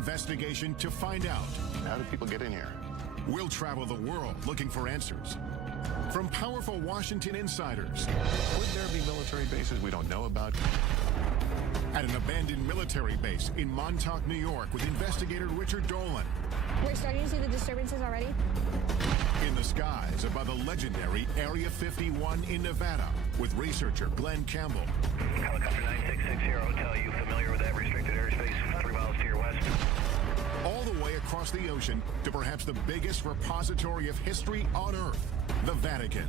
investigation to find out. How do people get in here? We'll travel the world looking for answers. From powerful Washington insiders. Would there be military bases we don't know about? At an abandoned military base in Montauk, New York with investigator Richard Dolan. We're starting to see the disturbances already. In the skies above the legendary Area 51 in Nevada with researcher Glenn Campbell. Helicopter 9660, Hotel, you familiar with that restricted airspace 3 miles to your west? All the way across the ocean to perhaps the biggest repository of history on Earth, the Vatican.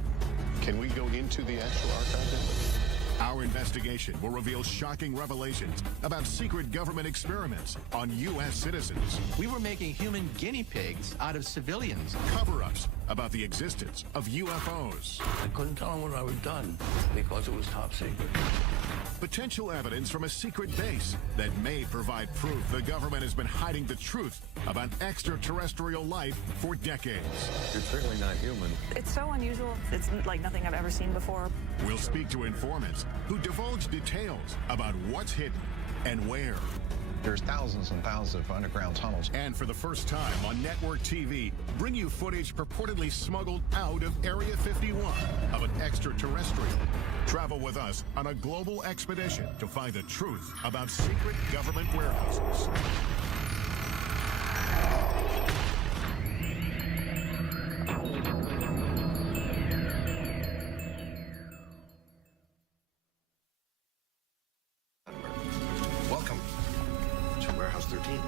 Can we go into the actual archive then? Our investigation will reveal shocking revelations about secret government experiments on U.S. citizens. We were making human guinea pigs out of civilians. Cover-ups about the existence of UFOs. I couldn't tell them what I was done because it was top secret. Potential evidence from a secret base that may provide proof the government has been hiding the truth about extraterrestrial life for decades. You're certainly not human. It's so unusual. It's like nothing I've ever seen before. We'll speak to informants who divulge details about what's hidden and where. There's thousands and thousands of underground tunnels. And for the first time on network TV, bring you footage purportedly smuggled out of Area 51 of an extraterrestrial. Travel with us on a global expedition to find the truth about secret government warehouses. Welcome to Warehouse 13.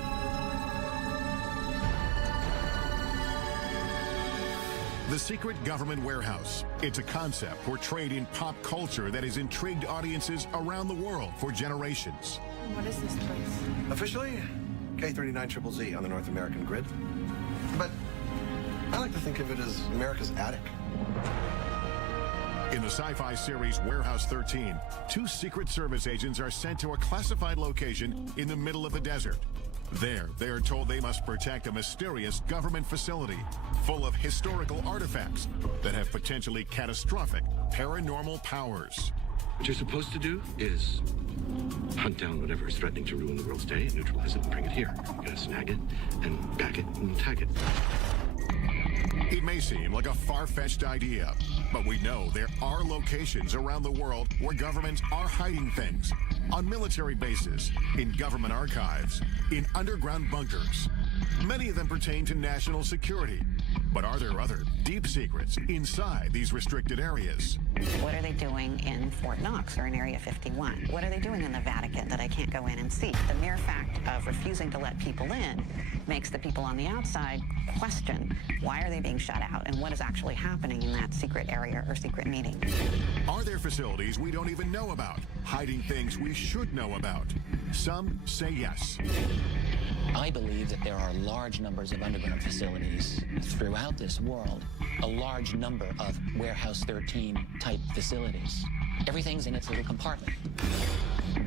The secret government warehouse. It's a concept portrayed in pop culture that has intrigued audiences around the world for generations. What is this place? Officially, K39ZZZ on the North American grid. But I like to think of it as America's attic. In the sci-fi series Warehouse 13, 2 Secret Service agents are sent to a classified location in the middle of the desert. There, they are told they must protect a mysterious government facility full of historical artifacts that have potentially catastrophic paranormal powers. What you're supposed to do is hunt down whatever is threatening to ruin the world's day, neutralize it, and bring it here. You gotta snag it, and back it, and tag it. It may seem like a far-fetched idea, but we know there are locations around the world where governments are hiding things. On military bases, in government archives, in underground bunkers. Many of them pertain to national security. But are there other deep secrets inside these restricted areas? What are they doing in Fort Knox or in Area 51? What are they doing in the Vatican that I can't go in and see? The mere fact of refusing to let people in makes the people on the outside question why are they being shut out and what is actually happening in that secret area or secret meeting. Are there facilities we don't even know about, hiding things we should know about? Some say yes. I believe that there are large numbers of underground facilities throughout this world, a large number of Warehouse 13 type facilities. Everything's in its little compartment,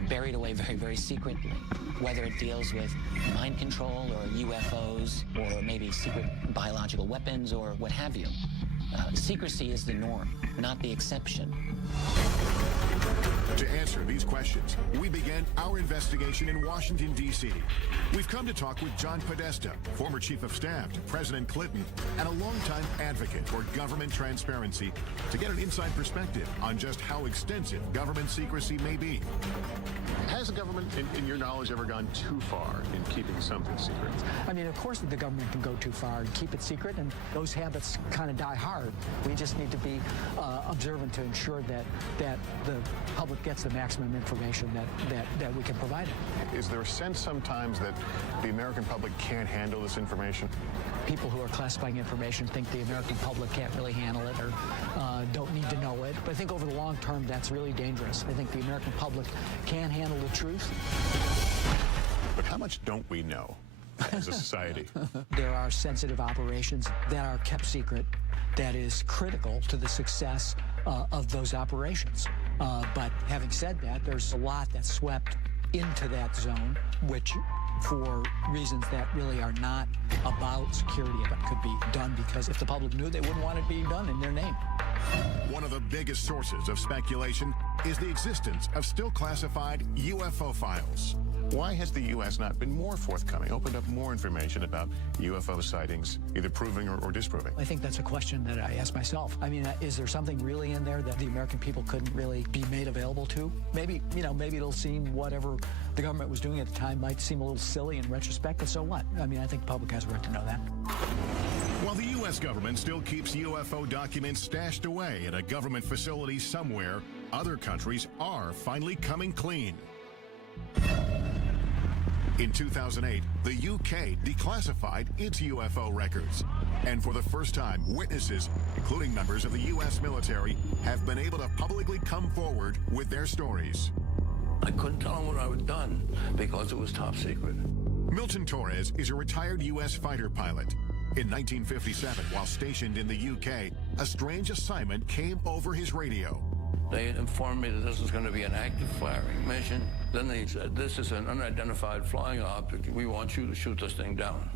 buried away very, very secretly, whether it deals with mind control or UFOs or maybe secret biological weapons or what have you. Secrecy is the norm, not the exception. To answer these questions, we began our investigation in Washington, D.C. We've come to talk with John Podesta, former chief of staff to President Clinton, and a longtime advocate for government transparency, to get an inside perspective on just how extensive government secrecy may be. Has the government, in your knowledge, ever gone too far in keeping something secret? I mean, of course the government can go too far and keep it secret, and those habits kind of die hard. We just need to be observant to ensure that the public gets the maximum information that we can provide it. Is there a sense sometimes that the American public can't handle this information? People who are classifying information think the American public can't really handle it or don't need to know it. But I think over the long term, that's really dangerous. I think the American public can handle the truth. But how much don't we know as a society? There are sensitive operations that are kept secret that is critical to the success of those operations. But having said that, there's a lot that's swept into that zone, which for reasons that really are not about security, but could be done because if the public knew, they wouldn't want it being done in their name. One of the biggest sources of speculation is the existence of still classified UFO files. Why has the U.S. not been more forthcoming, opened up more information about UFO sightings, either proving or disproving? I think that's a question that I ask myself. I mean, is there something really in there that the American people couldn't really be made available to? Maybe, maybe it'll seem whatever the government was doing at the time might seem a little silly in retrospect, but so what? I mean, I think the public has a right to know that. While the U.S. government still keeps UFO documents stashed away at a government facility somewhere, other countries are finally coming clean. In 2008, the UK declassified its UFO records. And for the first time, witnesses, including members of the U.S. military, have been able to publicly come forward with their stories. I couldn't tell them what I had done because it was top secret. Milton Torres is a retired U.S. fighter pilot. In 1957, while stationed in the UK, a strange assignment came over his radio. They informed me that this was going to be an active firing mission. Then they said, this is an unidentified flying object. We want you to shoot this thing down.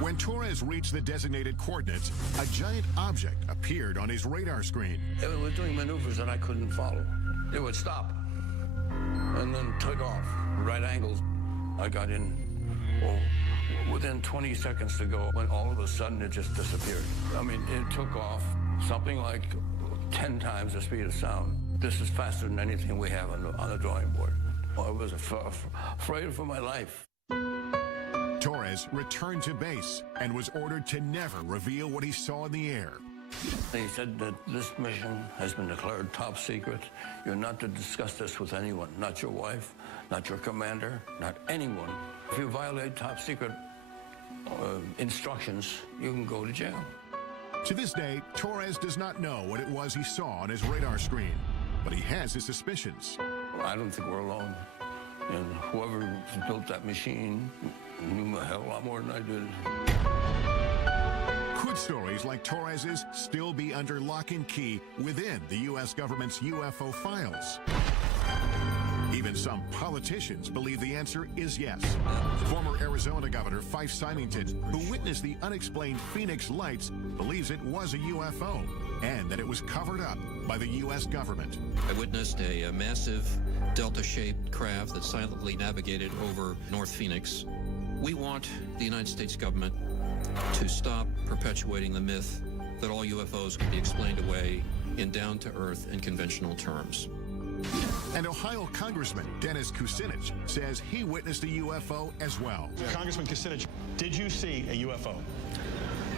When Torres reached the designated coordinates, a giant object appeared on his radar screen. It was doing maneuvers that I couldn't follow. It would stop and then take off, right angles. I got in, within 20 seconds to go, when all of a sudden it just disappeared. I mean, it took off something like 10 times the speed of sound. This is faster than anything we have on the drawing board. I was afraid for my life. Torres returned to base and was ordered to never reveal what he saw in the air. They said that this mission has been declared top secret. You're not to discuss this with anyone, not your wife, not your commander, not anyone. If you violate top secret instructions, you can go to jail. To this day, Torres does not know what it was he saw on his radar screen, but he has his suspicions. I don't think we're alone. And whoever built that machine knew a hell of a lot more than I did. Could stories like Torres's still be under lock and key within the U.S. government's UFO files? Even some politicians believe the answer is yes. Former Arizona Governor Fife Symington, who witnessed the unexplained Phoenix lights, believes it was a UFO and that it was covered up by the U.S. government. I witnessed a massive delta-shaped craft that silently navigated over North Phoenix. We want the United States government to stop perpetuating the myth that all UFOs can be explained away in down-to-earth and conventional terms. And Ohio Congressman Dennis Kucinich says he witnessed a UFO as well. Congressman Kucinich, did you see a UFO?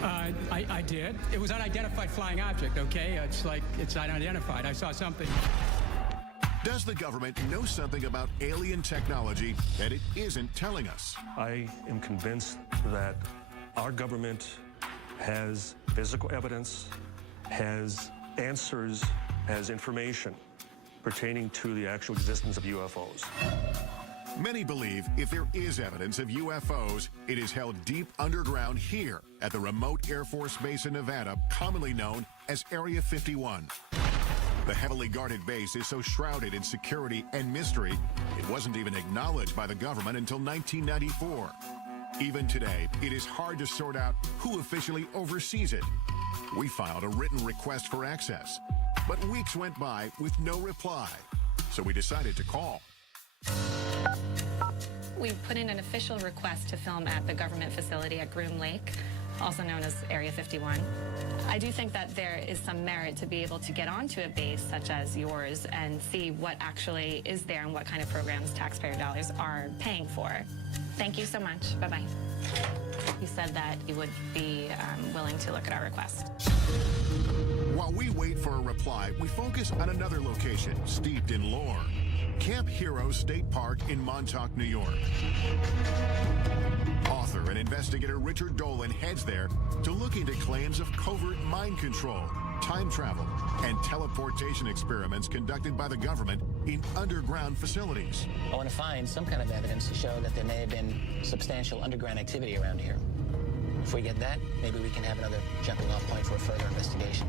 I did. It was unidentified flying object, okay? It's unidentified. I saw something. Does the government know something about alien technology that it isn't telling us? I am convinced that our government has physical evidence, has answers, has information pertaining to the actual existence of UFOs. Many believe if there is evidence of UFOs, it is held deep underground here at the remote Air Force Base in Nevada, commonly known as Area 51. The heavily guarded base is so shrouded in security and mystery, it wasn't even acknowledged by the government until 1994. Even today, it is hard to sort out who officially oversees it. We filed a written request for access, but weeks went by with no reply, so we decided to call. We put in an official request to film at the government facility at Groom Lake, also known as Area 51. I do think that there is some merit to be able to get onto a base such as yours and see what actually is there and what kind of programs taxpayer dollars are paying for. Thank you so much. Bye-bye. You said that you would be willing to look at our request. While we wait for a reply, we focus on another location steeped in lore. Camp Hero State Park in Montauk, New York. Author and investigator Richard Dolan heads there to look into claims of covert mind control, time travel, and teleportation experiments conducted by the government in underground facilities. I want to find some kind of evidence to show that there may have been substantial underground activity around here. If we get that, maybe we can have another jumping-off point for a further investigation.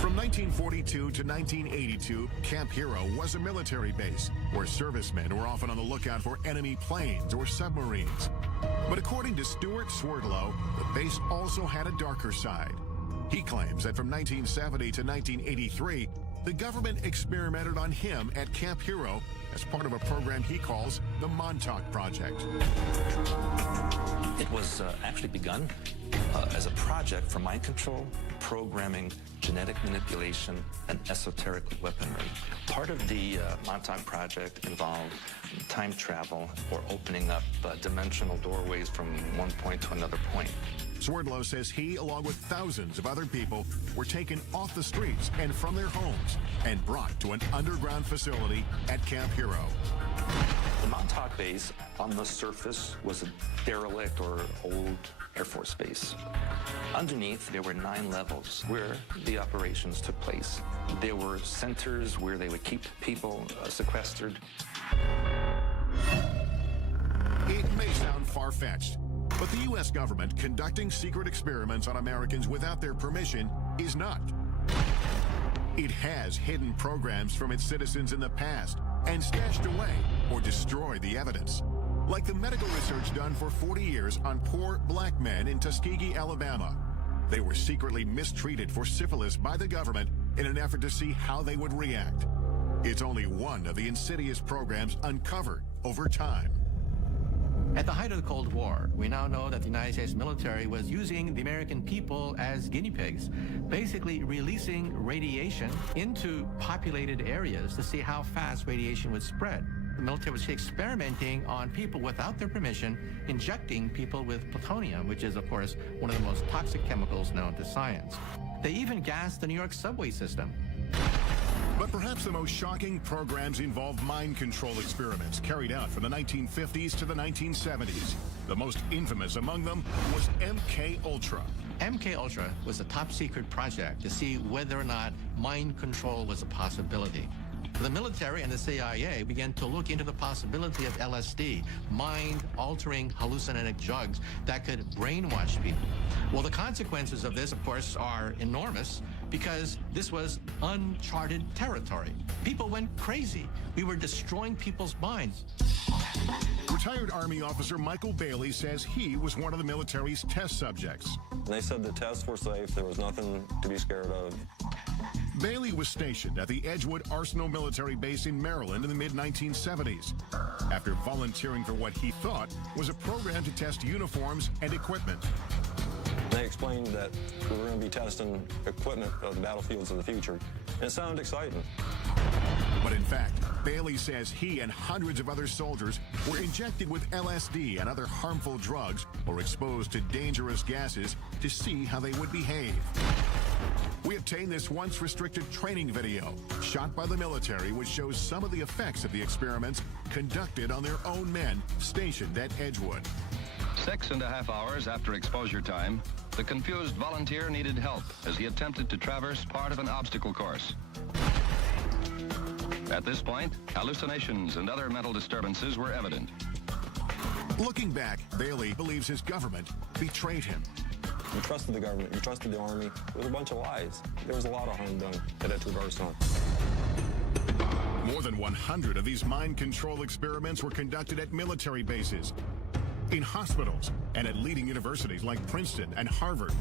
From 1942 to 1982, Camp Hero was a military base where servicemen were often on the lookout for enemy planes or submarines. But according to Stuart Swerdlow, the base also had a darker side. He claims that from 1970 to 1983, the government experimented on him at Camp Hero as part of a program he calls the Montauk Project. It was actually begun as a project for mind control, programming, genetic manipulation, and esoteric weaponry. Part of the Montauk Project involved time travel or opening up dimensional doorways from one point to another point. Swerdlow says he, along with thousands of other people, were taken off the streets and from their homes and brought to an underground facility at Camp Hero. The Montauk base on the surface was a derelict or old Air Force base. Underneath, there were 9 levels where the operations took place. There were centers where they would keep people sequestered. It may sound far-fetched, but the U.S. government conducting secret experiments on Americans without their permission is not. It has hidden programs from its citizens in the past and stashed away or destroyed the evidence. Like the medical research done for 40 years on poor black men in Tuskegee, Alabama. They were secretly mistreated for syphilis by the government in an effort to see how they would react. It's only one of the insidious programs uncovered over time. At the height of the Cold War, we now know that the United States military was using the American people as guinea pigs, basically releasing radiation into populated areas to see how fast radiation would spread. The military was experimenting on people without their permission, injecting people with plutonium, which is, of course, one of the most toxic chemicals known to science. They even gassed the New York subway system. But perhaps the most shocking programs involved mind control experiments carried out from the 1950s to the 1970s. The most infamous among them was MK-Ultra. MK-Ultra was a top-secret project to see whether or not mind control was a possibility. The military and the CIA began to look into the possibility of LSD, mind-altering hallucinogenic drugs that could brainwash people. Well, the consequences of this, of course, are enormous because this was uncharted territory. People went crazy. We were destroying people's minds. Retired Army officer Michael Bailey says he was one of the military's test subjects. They said the tests were safe. There was nothing to be scared of. Bailey was stationed at the Edgewood Arsenal military base in Maryland in the mid-1970s after volunteering for what he thought was a program to test uniforms and equipment. They explained that we were going to be testing equipment of the battlefields of the future, and it sounded exciting. But in fact, Bailey says he and hundreds of other soldiers were injected with LSD and other harmful drugs or exposed to dangerous gases to see how they would behave. We obtained this once restricted training video shot by the military, which shows some of the effects of the experiments conducted on their own men stationed at Edgewood. 6.5 hours after exposure time, the confused volunteer needed help as he attempted to traverse part of an obstacle course. At this point, hallucinations and other mental disturbances were evident. Looking back, Bailey believes his government betrayed him. You trusted the government, you trusted the Army. It was a bunch of lies. There was a lot of harm done at Edgewood Arsenal. More than 100 of these mind control experiments were conducted at military bases, in hospitals, and at leading universities like Princeton and Harvard.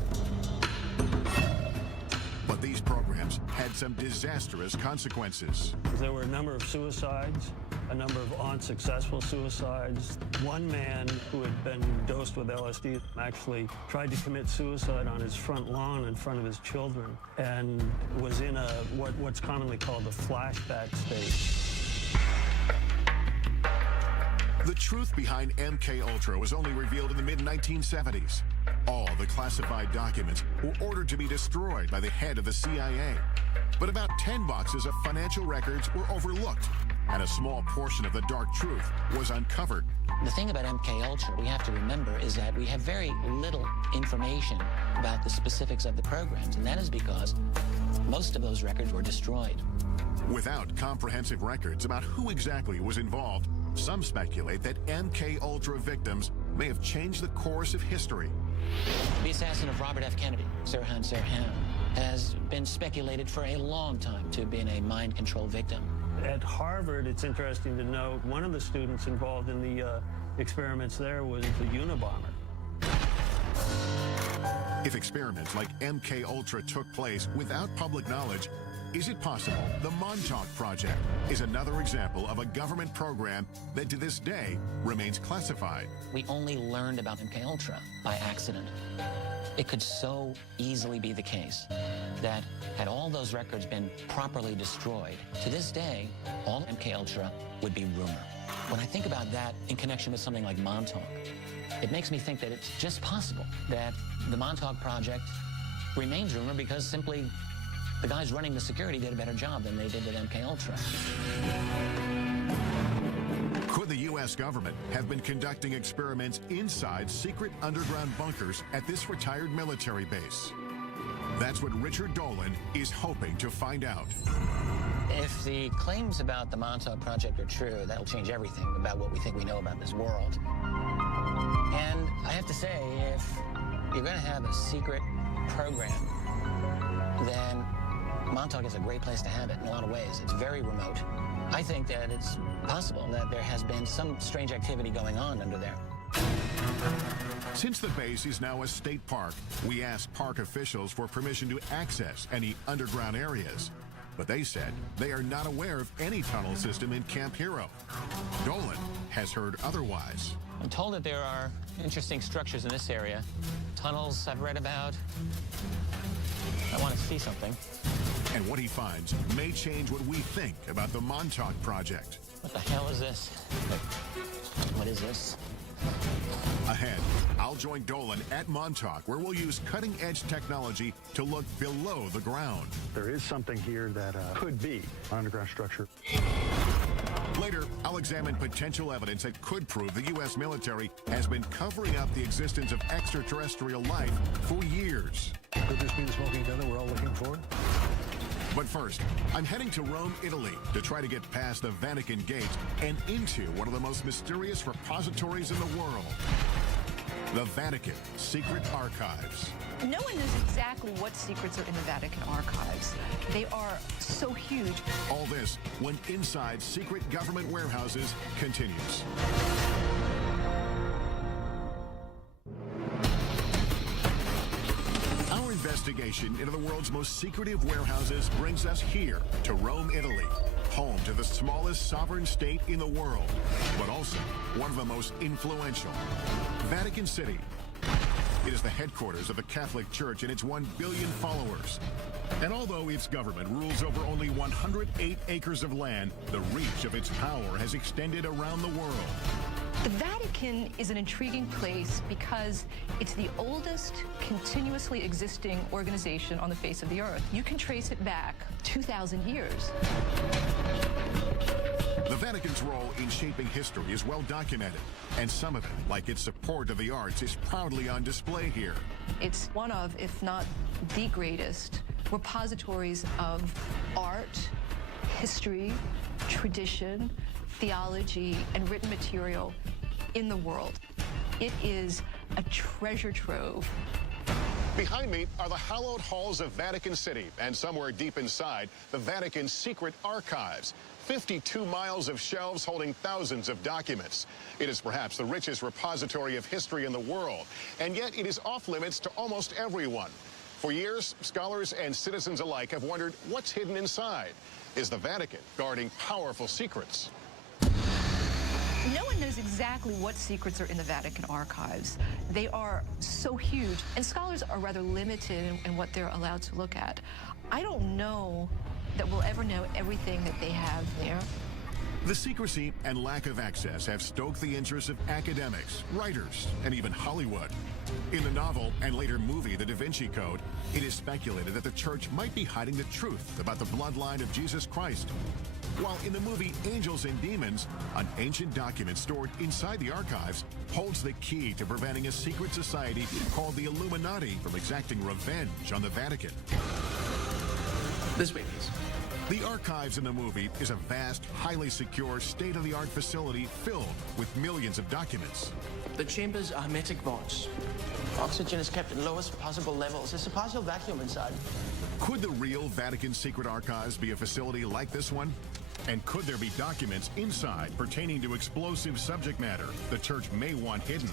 But these programs had some disastrous consequences. There were a number of suicides, a number of unsuccessful suicides. One man who had been dosed with LSD actually tried to commit suicide on his front lawn in front of his children and was in what's commonly called a flashback state. The truth behind MK-Ultra was only revealed in the mid-1970s. All the classified documents were ordered to be destroyed by the head of the CIA. But about 10 boxes of financial records were overlooked, and a small portion of the dark truth was uncovered. The thing about MK-Ultra we have to remember is that we have very little information about the specifics of the programs, and that is because most of those records were destroyed. Without comprehensive records about who exactly was involved, some speculate that MK-Ultra victims may have changed the course of history. The assassin of Robert F. Kennedy, Sirhan Sirhan, has been speculated for a long time to have been a mind control victim. At Harvard, it's interesting to note, one of the students involved in the experiments there was the Unabomber. If experiments like MK-Ultra took place without public knowledge, Is it possible the Montauk Project is another example of a government program that to this day remains classified? We only learned about MKUltra by accident. It could so easily be the case that had all those records been properly destroyed, to this day, all MKUltra would be rumor. When I think about that in connection with something like Montauk, it makes me think that it's just possible that the Montauk Project remains rumor because simply the guys running the security did a better job than they did with MKUltra. Could the U.S. government have been conducting experiments inside secret underground bunkers at this retired military base? That's what Richard Dolan is hoping to find out. If the claims about the Montauk Project are true, that'll change everything about what we think we know about this world. And I have to say, if you're going to have a secret program, then Montauk is a great place to have it in a lot of ways. It's very remote. I think that it's possible that there has been some strange activity going on under there. Since the base is now a state park, we asked park officials for permission to access any underground areas. But they said they are not aware of any tunnel system in Camp Hero. Dolan has heard otherwise. I'm told that there are interesting structures in this area. Tunnels I've read about. I want to see something. And what he finds may change what we think about the Montauk Project. What the hell is this? What is this? Ahead, I'll join Dolan at Montauk, where we'll use cutting-edge technology to look below the ground. There is something here that could be an underground structure. Later, I'll examine potential evidence that could prove the U.S. military has been covering up the existence of extraterrestrial life for years. Could this be the smoking gun that we're all looking for? But first, I'm heading to Rome, Italy, to try to get past the Vatican Gate and into one of the most mysterious repositories in the world, the Vatican Secret Archives. No one knows exactly what secrets are in the Vatican archives. They are so huge. All this when Inside Secret Government Warehouses continues. Our investigation into the world's most secretive warehouses brings us here to Rome, Italy, home to the smallest sovereign state in the world, but also one of the most influential, Vatican City. It is the headquarters of the Catholic Church and its 1 billion followers. And although its government rules over only 108 acres of land, the reach of its power has extended around the world. The Vatican is an intriguing place because it's the oldest continuously existing organization on the face of the earth. You can trace it back 2,000 years. The Vatican's role in shaping history is well documented, and some of it, like its support of the arts, is proudly on display here. It's one of, if not the greatest, repositories of art, history, tradition, theology, and written material in the world. It is a treasure trove. Behind me are the hallowed halls of Vatican City, and somewhere deep inside, the Vatican's secret archives. 52 miles of shelves holding thousands of documents. It is perhaps the richest repository of history in the world, and yet it is off limits to almost everyone. For years, scholars and citizens alike have wondered what's hidden inside. Is the Vatican guarding powerful secrets? No one knows exactly what secrets are in the Vatican archives. They are so huge, and scholars are rather limited in what they're allowed to look at. I don't know that we'll ever know everything that they have there. The secrecy and lack of access have stoked the interest of academics, writers, and even Hollywood. In the novel and later movie, The Da Vinci Code, it is speculated that the church might be hiding the truth about the bloodline of Jesus Christ. While in the movie Angels and Demons, an ancient document stored inside the archives holds the key to preventing a secret society called the Illuminati from exacting revenge on the Vatican. This way, please. The archives in the movie is a vast, highly secure, state-of-the-art facility filled with millions of documents. The chambers are hermetic vaults. Oxygen is kept at lowest possible levels. There's a partial vacuum inside. Could the real Vatican Secret Archives be a facility like this one? And could there be documents inside pertaining to explosive subject matter the church may want hidden?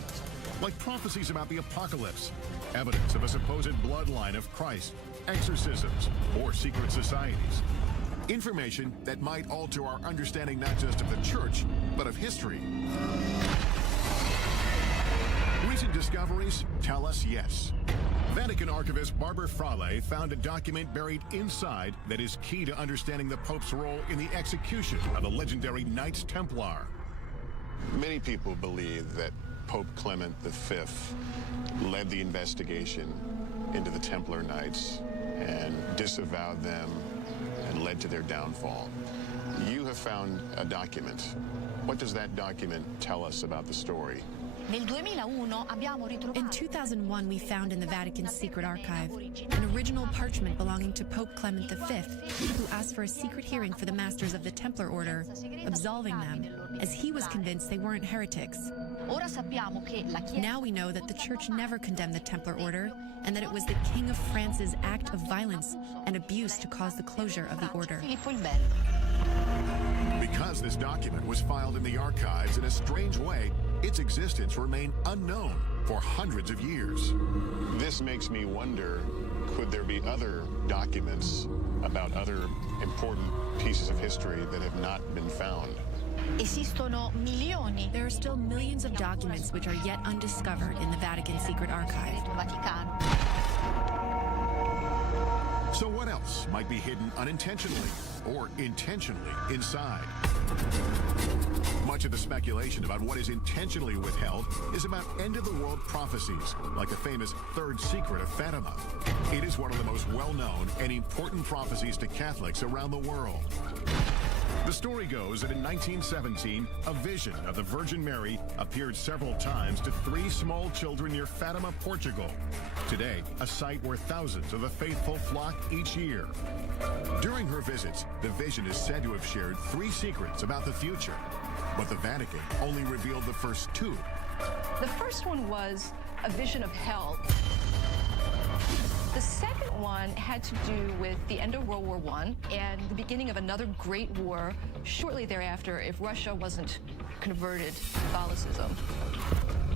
like prophecies about the apocalypse, evidence of a supposed bloodline of Christ, exorcisms, or secret societies. Information that might alter our understanding not just of the church, but of history. Recent discoveries tell us yes. Vatican archivist Barbara Frale found a document buried inside that is key to understanding the Pope's role in the execution of the legendary Knights Templar. Many people believe that Pope Clement V led the investigation into the Templar Knights and disavowed them and led to their downfall. You have found a document. What does that document tell us about the story? In 2001, we found in the Vatican's secret archive an original parchment belonging to Pope Clement V, who asked for a secret hearing for the Masters of the Templar Order, absolving them, as he was convinced they weren't heretics. Now we know that the Church never condemned the Templar Order, and that it was the King of France's act of violence and abuse to cause the closure of the order. Because this document was filed in the archives in a strange way, its existence remained unknown for hundreds of years. This makes me wonder, could there be other documents about other important pieces of history that have not been found? There are still millions of documents which are yet undiscovered in the Vatican secret archive. So what else might be hidden unintentionally or intentionally inside? Much of the speculation about what is intentionally withheld is about end-of-the-world prophecies, like the famous Third Secret of Fatima. It is one of the most well-known and important prophecies to Catholics around the world. The story goes that in 1917, a vision of the Virgin Mary appeared several times to 3 small children near Fatima, Portugal. Today, a site where thousands of the faithful flock each year. During her visits, the vision is said to have shared 3 secrets about the future, but the Vatican only revealed the first 2. The first one was a vision of hell. The second one had to do with the end of World War I and the beginning of another great war shortly thereafter if Russia wasn't converted to Catholicism.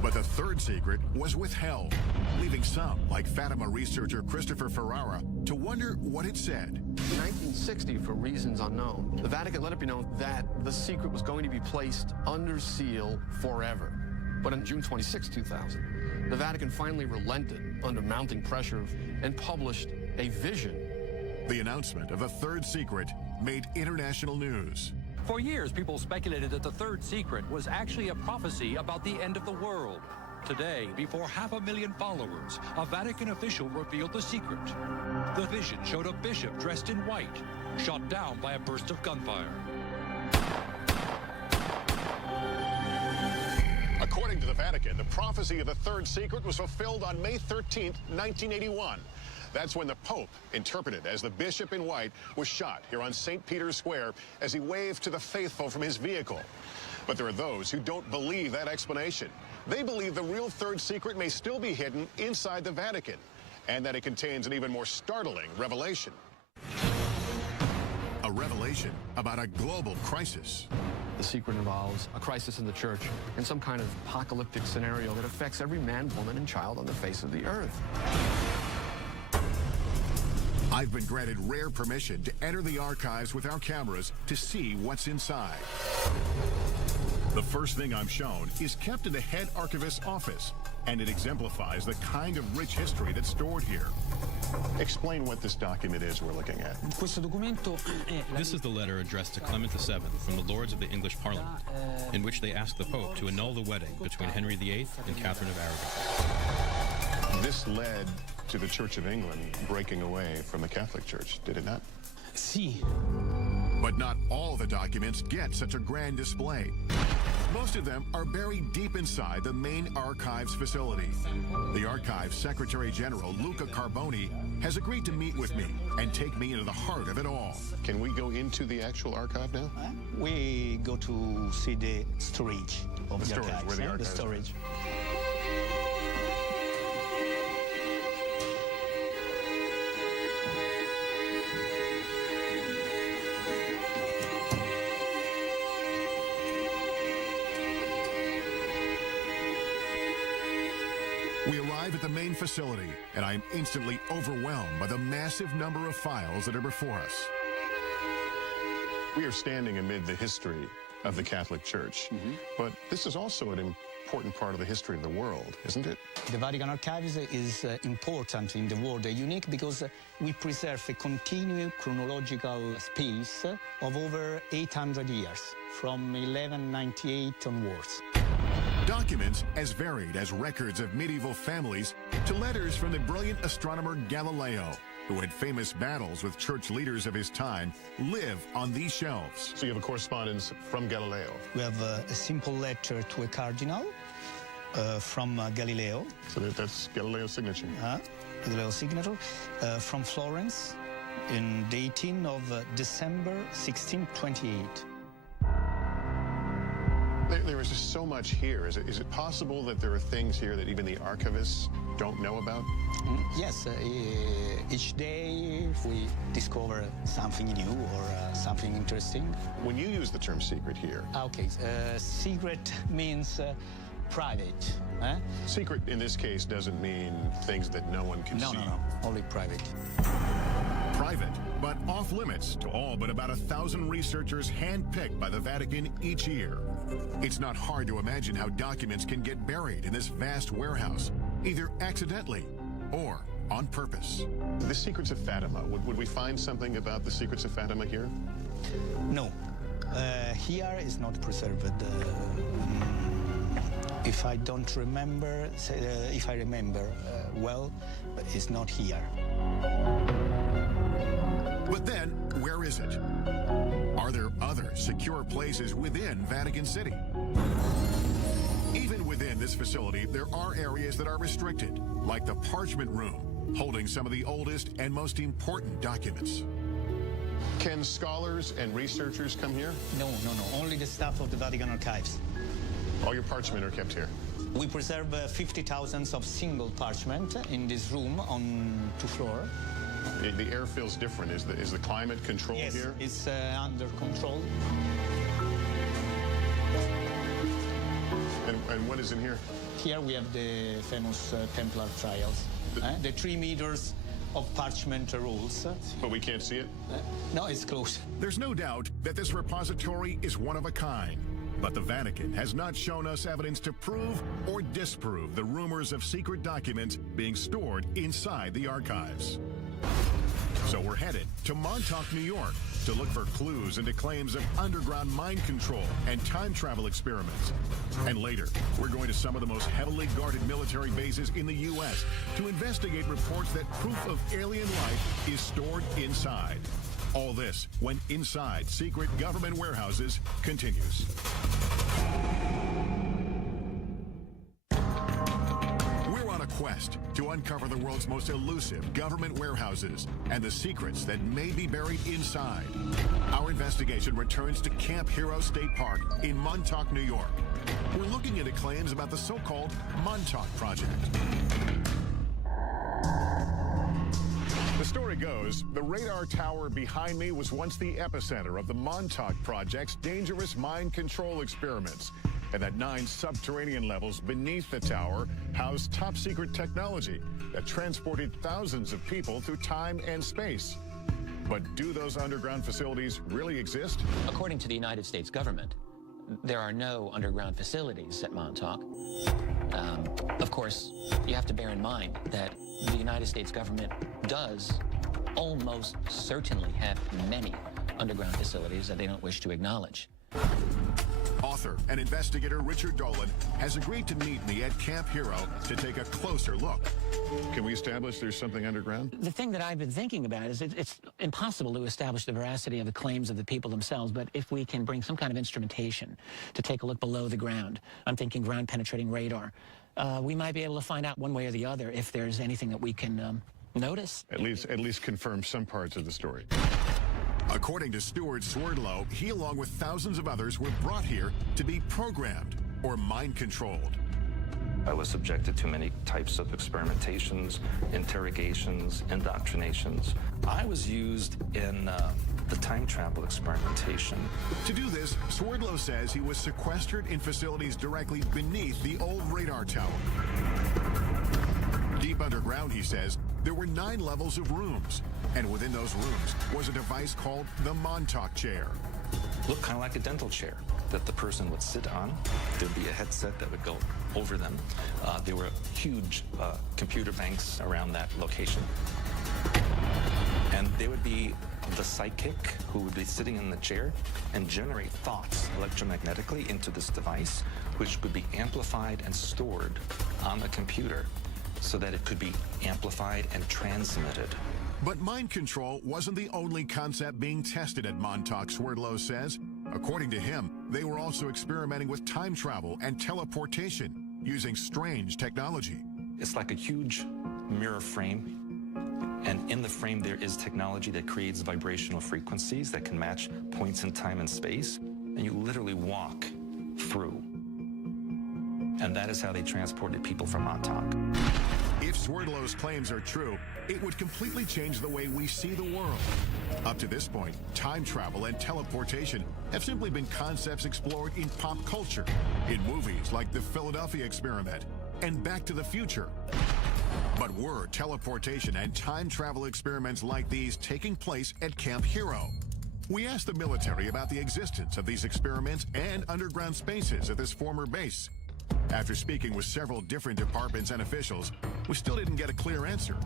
But the third secret was withheld, leaving some, like Fatima researcher Christopher Ferrara, to wonder what it said. In 1960, for reasons unknown, the Vatican let it be known that the secret was going to be placed under seal forever. But on June 26, 2000, the Vatican finally relented under mounting pressure and published a vision. The announcement of a third secret made international news. For years, people speculated that the third secret was actually a prophecy about the end of the world. Today, before 500,000 followers, a Vatican official revealed the secret. The vision showed a bishop dressed in white, shot down by a burst of gunfire. According to the Vatican, the prophecy of the third secret was fulfilled on May 13th, 1981. That's when the Pope, interpreted as the Bishop in White, was shot here on St. Peter's Square as he waved to the faithful from his vehicle. But there are those who don't believe that explanation. They believe the real third secret may still be hidden inside the Vatican, and that it contains an even more startling revelation. A revelation about a global crisis. The secret involves a crisis in the church and some kind of apocalyptic scenario that affects every man, woman, and child on the face of the earth. I've been granted rare permission to enter the archives with our cameras to see what's inside. The first thing I'm shown is kept in the head archivist's office, and it exemplifies the kind of rich history that's stored here. Explain what this document is we're looking at. This is the letter addressed to Clement VII from the Lords of the English Parliament, in which they ask the Pope to annul the wedding between Henry VIII and Catherine of Aragon. This led to the Church of England breaking away from the Catholic Church, did it not? Si. But not all the documents get such a grand display. Most of them are buried deep inside the main archives facility. The Archives Secretary General, Luca Carboni, has agreed to meet with me and take me into the heart of it all. Can we go into the actual archive now? We go to see the storage of the storage, archives. where the archives the storage. We arrive at the main facility, and I am instantly overwhelmed by the massive number of files that are before us. We are standing amid the history of the Catholic Church, but this is also an important part of the history of the world, isn't it? The Vatican Archives is important in the world, unique because we preserve a continuous chronological space of over 800 years, from 1198 onwards. Documents as varied as records of medieval families to letters from the brilliant astronomer Galileo, who had famous battles with church leaders of his time, live on these shelves. So you have a correspondence from Galileo. We have a simple letter to a cardinal from Galileo. So that's Galileo's signature. Galileo's signature from Florence in the 18th of December 1628. There is just so much here. Is it possible that there are things here that even the archivists don't know about? Yes, each day we discover something new or something interesting. When you use the term secret here... Okay, secret means private. Secret in this case doesn't mean things that no one can see. No, only private. Private, but off limits to all but about 1,000 researchers handpicked by the Vatican each year. It's not hard to imagine how documents can get buried in this vast warehouse, either accidentally or on purpose. The Secrets of Fatima, would we find something about the Secrets of Fatima here? No. Here is not preserved. If I don't remember, if I remember well, it's not here. But then, where is it? Are there other secure places within Vatican City? Even within this facility, there are areas that are restricted, like the parchment room, holding some of the oldest and most important documents. Can scholars and researchers come here? No. Only the staff of the Vatican Archives. All your parchment are kept here? We preserve 50,000 of single parchment in this room on 2 floors. The air feels different. Is the climate controlled here? Yes, it's under control. And what is in here? Here we have the famous Templar trials. The 3 meters of parchment rolls. But we can't see it? No, it's closed. There's no doubt that this repository is one of a kind. But the Vatican has not shown us evidence to prove or disprove the rumors of secret documents being stored inside the archives. So we're headed to Montauk, New York, to look for clues into claims of underground mind control and time travel experiments. And later, we're going to some of the most heavily guarded military bases in the U.S. to investigate reports that proof of alien life is stored inside. All this when Inside Secret Government Warehouses continues. We're on a quest to uncover the world's most elusive government warehouses and the secrets that may be buried inside. Our investigation returns to Camp Hero State Park in Montauk, New York. We're looking into claims about the so-called Montauk Project. The story goes, the radar tower behind me was once the epicenter of the Montauk Project's dangerous mind control experiments, and that 9 subterranean levels beneath the tower housed top-secret technology that transported thousands of people through time and space. But do those underground facilities really exist? According to the United States government, there are no underground facilities at Montauk. Of course, you have to bear in mind that the United States government does almost certainly have many underground facilities that they don't wish to acknowledge. Author and investigator Richard Dolan has agreed to meet me at Camp Hero to take a closer look. Can we establish there's something underground? The thing that I've been thinking about is it's impossible to establish the veracity of the claims of the people themselves, but if we can bring some kind of instrumentation to take a look below the ground, I'm thinking ground-penetrating radar, we might be able to find out one way or the other if there's anything that we can notice. At least confirm some parts of the story. According to Stuart Swerdlow, he, along with thousands of others, were brought here to be programmed or mind-controlled. I was subjected to many types of experimentations, interrogations, indoctrinations. I was used in the time travel experimentation. To do this, Swerdlow says he was sequestered in facilities directly beneath the old radar tower. Deep underground, he says, there were 9 levels of rooms, and within those rooms was a device called the Montauk chair. Looked kind of like a dental chair that the person would sit on. There'd be a headset that would go over them. There were huge computer banks around that location. And there would be the psychic who would be sitting in the chair and generate thoughts electromagnetically into this device, which could be amplified and stored on the computer so that it could be amplified and transmitted. But mind control wasn't the only concept being tested at Montauk, Swerdlow says. According to him, they were also experimenting with time travel and teleportation using strange technology. It's like a huge mirror frame, and in the frame there is technology that creates vibrational frequencies that can match points in time and space, and you literally walk through. And that is how they transported people from Montauk. If Swerdlow's claims are true, it would completely change the way we see the world. Up to this point, time travel and teleportation have simply been concepts explored in pop culture, in movies like the Philadelphia Experiment and Back to the Future. But were teleportation and time travel experiments like these taking place at Camp Hero? We asked the military about the existence of these experiments and underground spaces at this former base. After speaking with several different departments and officials, we still didn't get a clear answer.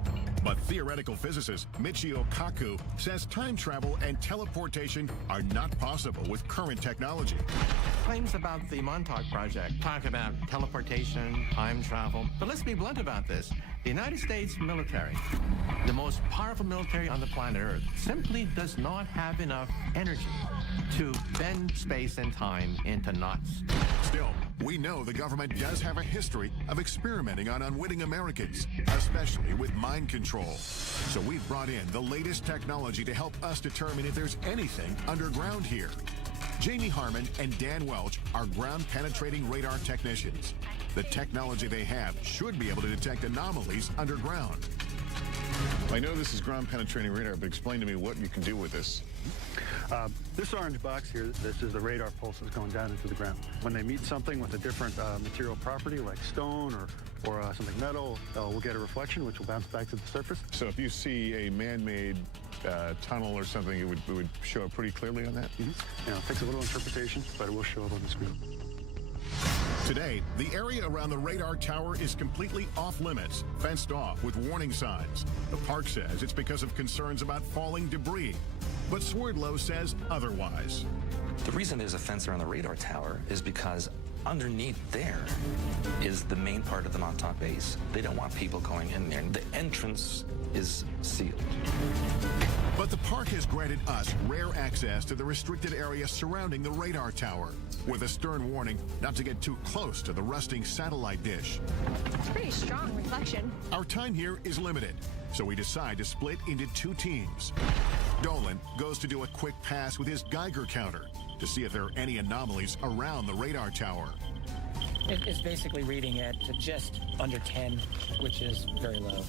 But theoretical physicist Michio Kaku says time travel and teleportation are not possible with current technology. Claims about the Montauk Project talk about teleportation, time travel. But let's be blunt about this. The United States military, the most powerful military on the planet Earth, simply does not have enough energy to bend space and time into knots. Still, we know the government does have a history of experimenting on unwitting Americans, especially with mind control. So we've brought in the latest technology to help us determine if there's anything underground here. Jamie Harmon and Dan Welch are ground-penetrating radar technicians. The technology they have should be able to detect anomalies underground. I know this is ground-penetrating radar, but explain to me what you can do with this. This orange box here, this is the radar pulses going down into the ground. When they meet something with a different material property like stone or something metal, we'll get a reflection which will bounce back to the surface. So if you see a man-made tunnel or something, it would show up pretty clearly on that? Mm-hmm. You know, it takes a little interpretation, but it will show up on the screen. Today, the area around the radar tower is completely off-limits, fenced off with warning signs. The park says it's because of concerns about falling debris, but Swerdlow says otherwise. The reason there's a fence around the radar tower is because underneath there is the main part of the Montauk base. They don't want people going in there. The entrance is sealed. But the park has granted us rare access to the restricted area surrounding the radar tower, with a stern warning not to get too close to the rusting satellite dish. It's pretty strong reflection. Our time here is limited, so we decide to split into 2 teams. Dolan goes to do a quick pass with his Geiger counter to see if there are any anomalies around the radar tower. It's basically reading at just under 10, which is very low.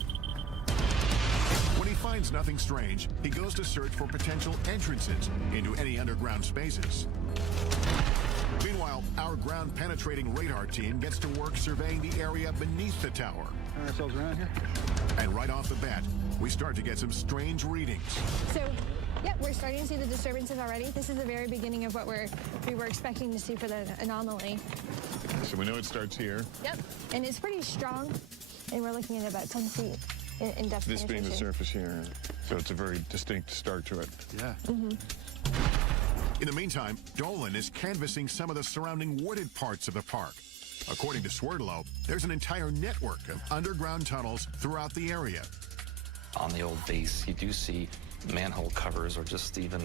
When he finds nothing strange, he goes to search for potential entrances into any underground spaces. Meanwhile, our ground-penetrating radar team gets to work surveying the area beneath the tower. Turn ourselves around here. And right off the bat, we start to get some strange readings. So, yep, we're starting to see the disturbances already. This is the very beginning of what we were expecting to see for the anomaly. So we know it starts here. Yep, and it's pretty strong, and we're looking at about 10 feet in depth. This being the surface here, so it's a very distinct start to it. Yeah. Mm-hmm. In the meantime, Dolan is canvassing some of the surrounding wooded parts of the park. According to Swerdlow, there's an entire network of underground tunnels throughout the area. On the old base, you do see manhole covers or just even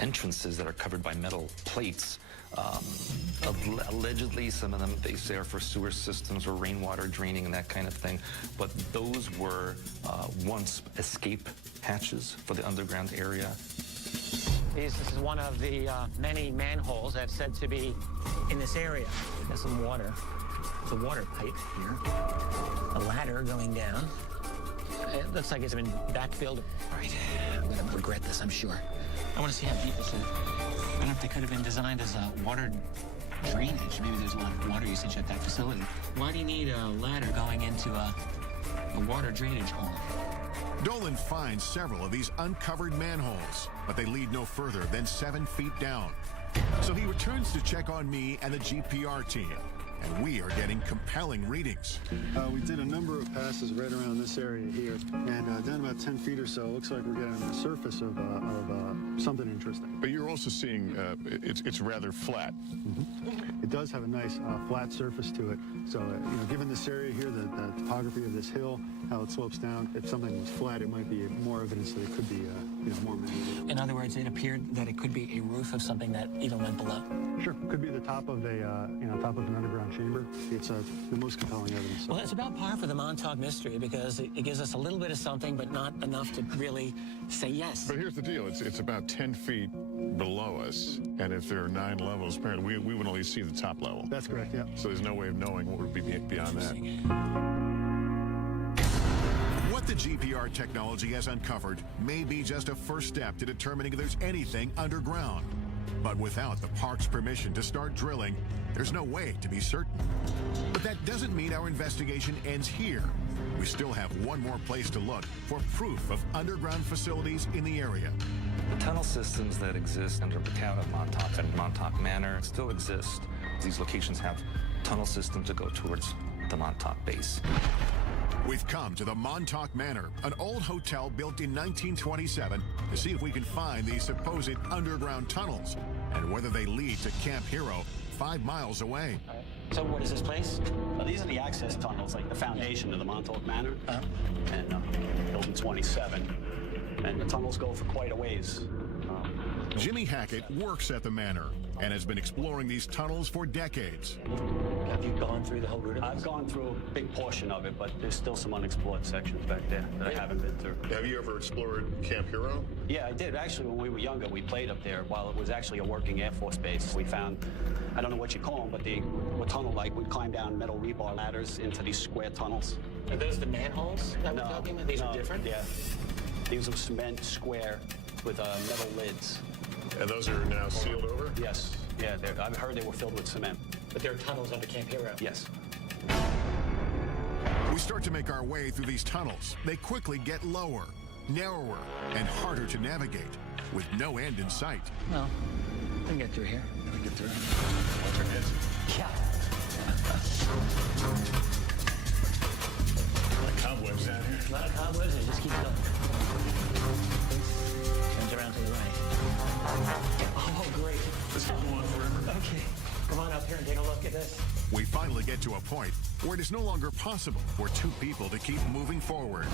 entrances that are covered by metal plates. Allegedly, some of them, they say, are for sewer systems or rainwater draining and that kind of thing. But those were once escape hatches for the underground area. This is one of the many manholes that's said to be in this area. There's some water. There's a water pipe here. A ladder going down. It looks like it's been backfilled. All right, I'm going to regret this, I'm sure. I want to see how deep this is. I wonder if they could have been designed as a water drainage. Maybe there's a lot of water usage at that facility. Why do you need a ladder going into a a water drainage hole. Dolan finds several of these uncovered manholes, but they lead no further than 7 feet down. So he returns to check on me and the GPR team, and we are getting compelling readings. We did a number of passes right around this area here, and down about 10 feet or so, it looks like we're getting the surface of something interesting. But you're also seeing it's rather flat. It does have a nice flat surface to it. So, given this area here, the topography of this hill, how it slopes down, if something was flat, it might be more evidence that it could be, more man-made. In other words, it appeared that it could be a roof of something that even went below. Sure, could be the top of top of an underground chamber. It's the most compelling evidence. Well, it's about par for the Montauk mystery because it gives us a little bit of something, but not enough to really say yes. But here's the deal. It's about 10 feet below us, and if there are 9 levels, apparently we would only see the top level. That's correct, yeah. So there's no way of knowing what would be beyond that. What the GPR technology has uncovered may be just a first step to determining if there's anything underground. But without the park's permission to start drilling, there's no way to be certain. But that doesn't mean our investigation ends here. We still have one more place to look for proof of underground facilities in the area. The tunnel systems that exist under the town of Montauk and Montauk Manor still exist. These locations have tunnel systems that go towards the Montauk base. We've come to the Montauk Manor, an old hotel built in 1927, to see if we can find these supposed underground tunnels and whether they lead to Camp Hero 5 miles away. So what is this place? These are the access tunnels, like the foundation of the Montauk Manor, and built in 27. And the tunnels go for quite a ways. Jimmy Hackett works at the manor and has been exploring these tunnels for decades. Have you gone through the whole route? I've gone through a big portion of it, but there's still some unexplored sections back there that I haven't been through. Have you ever explored Camp Hero? Yeah, I did. Actually, when we were younger, we played up there while it was actually a working Air Force base. We found, I don't know what you call them, but they were tunnel-like. We'd climb down metal rebar ladders into these square tunnels. Are those the manholes that we're talking about? These are different? Yeah. These are cement square with metal lids. And those are now sealed over? Yes. Yeah, I've heard they were filled with cement. But there are tunnels under Camp Hero? Yes. We start to make our way through these tunnels. They quickly get lower, narrower, and harder to navigate, with no end in sight. Well, we can get through here. We can get through. Alternate. Yeah. A lot of cobwebs down here. A lot of cobwebs, and just keep going. Turns around to the right. Oh, great. This will go on forever. Okay. Come on up here and take a look at this. We finally get to a point where it is no longer possible for 2 people to keep moving forward.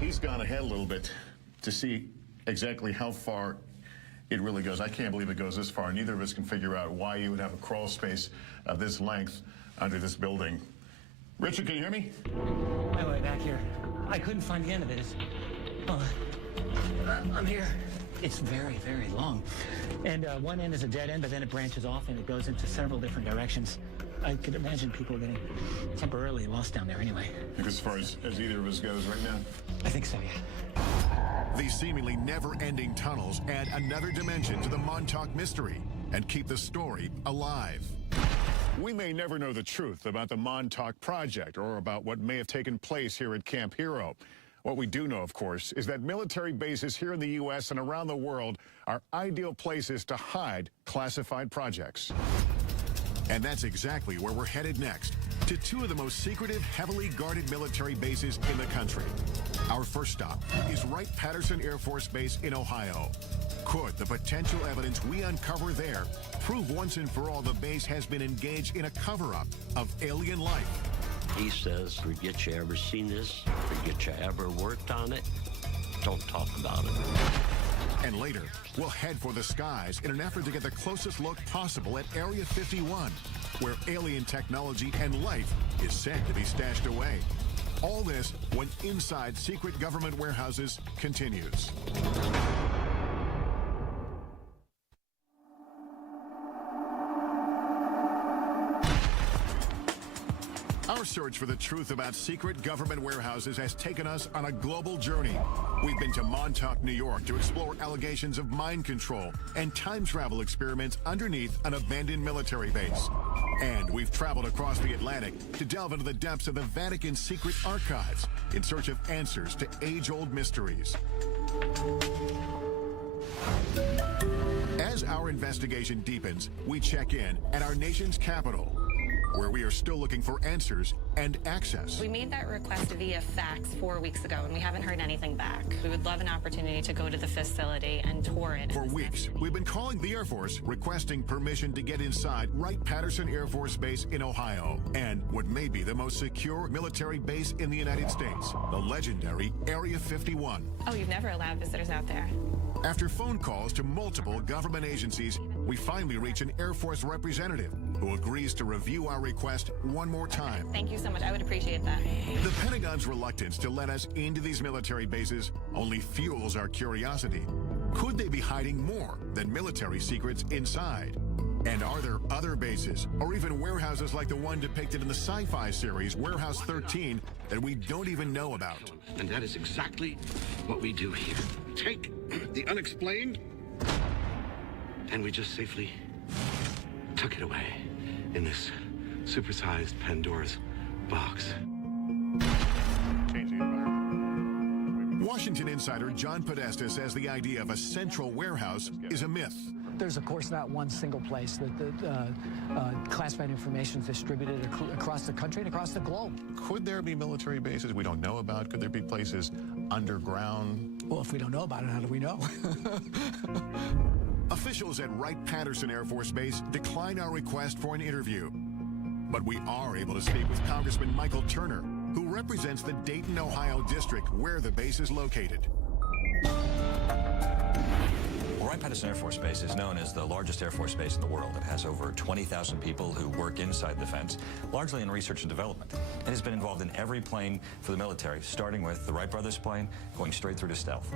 He's gone ahead a little bit to see exactly how far it really goes. I can't believe it goes this far. Neither of us can figure out why you would have a crawl space of this length under this building. Richard, can you hear me? My way back here. I couldn't find the end of it. I'm here. It's very, very long. And one end is a dead end, but then it branches off and it goes into several different directions. I could imagine people getting temporarily lost down there anyway. As far as either of us goes right now? I think so, yeah. These seemingly never-ending tunnels add another dimension to the Montauk mystery and keep the story alive. We may never know the truth about the Montauk Project or about what may have taken place here at Camp Hero. What we do know, of course, is that military bases here in the U.S. and around the world are ideal places to hide classified projects. And that's exactly where we're headed next, to 2 of the most secretive, heavily guarded military bases in the country. Our first stop is Wright-Patterson Air Force Base in Ohio. Could the potential evidence we uncover there prove once and for all the base has been engaged in a cover-up of alien life? He says, forget you ever seen this, forget you ever worked on it, don't talk about it. And later, we'll head for the skies in an effort to get the closest look possible at Area 51, where alien technology and life is said to be stashed away. All this when Inside Secret Government Warehouses continues. Our search for the truth about secret government warehouses has taken us on a global journey. We've been to Montauk, New York to explore allegations of mind control and time travel experiments underneath an abandoned military base. And we've traveled across the Atlantic to delve into the depths of the Vatican's secret archives in search of answers to age-old mysteries. As our investigation deepens, we check in at our nation's capital, where we are still looking for answers and access. We made that request via fax 4 weeks ago, and we haven't heard anything back. We would love an opportunity to go to the facility and tour it. For weeks, we've been calling the Air Force, requesting permission to get inside Wright-Patterson Air Force Base in Ohio, and what may be the most secure military base in the United States, the legendary Area 51. Oh, you've never allowed visitors out there? After phone calls to multiple government agencies, we finally reach an Air Force representative who agrees to review our request one more time. Thank you so much. I would appreciate that. The Pentagon's reluctance to let us into these military bases only fuels our curiosity. Could they be hiding more than military secrets inside? And are there other bases, or even warehouses like the one depicted in the sci-fi series Warehouse 13 that we don't even know about? And that is exactly what we do here. Take the unexplained, and we just safely took it away in this supersized Pandora's box. Washington insider John Podesta says the idea of a central warehouse is a myth. There's, of course, not one single place that classified information is distributed across the country and across the globe. Could there be military bases we don't know about? Could there be places underground? Well, if we don't know about it, how do we know? Officials at Wright-Patterson Air Force Base declined our request for an interview. But we are able to speak with Congressman Michael Turner, who represents the Dayton, Ohio district where the base is located. Wright-Patterson Air Force Base is known as the largest Air Force base in the world. It has over 20,000 people who work inside the fence, largely in research and development. It has been involved in every plane for the military, starting with the Wright brothers plane, going straight through to stealth.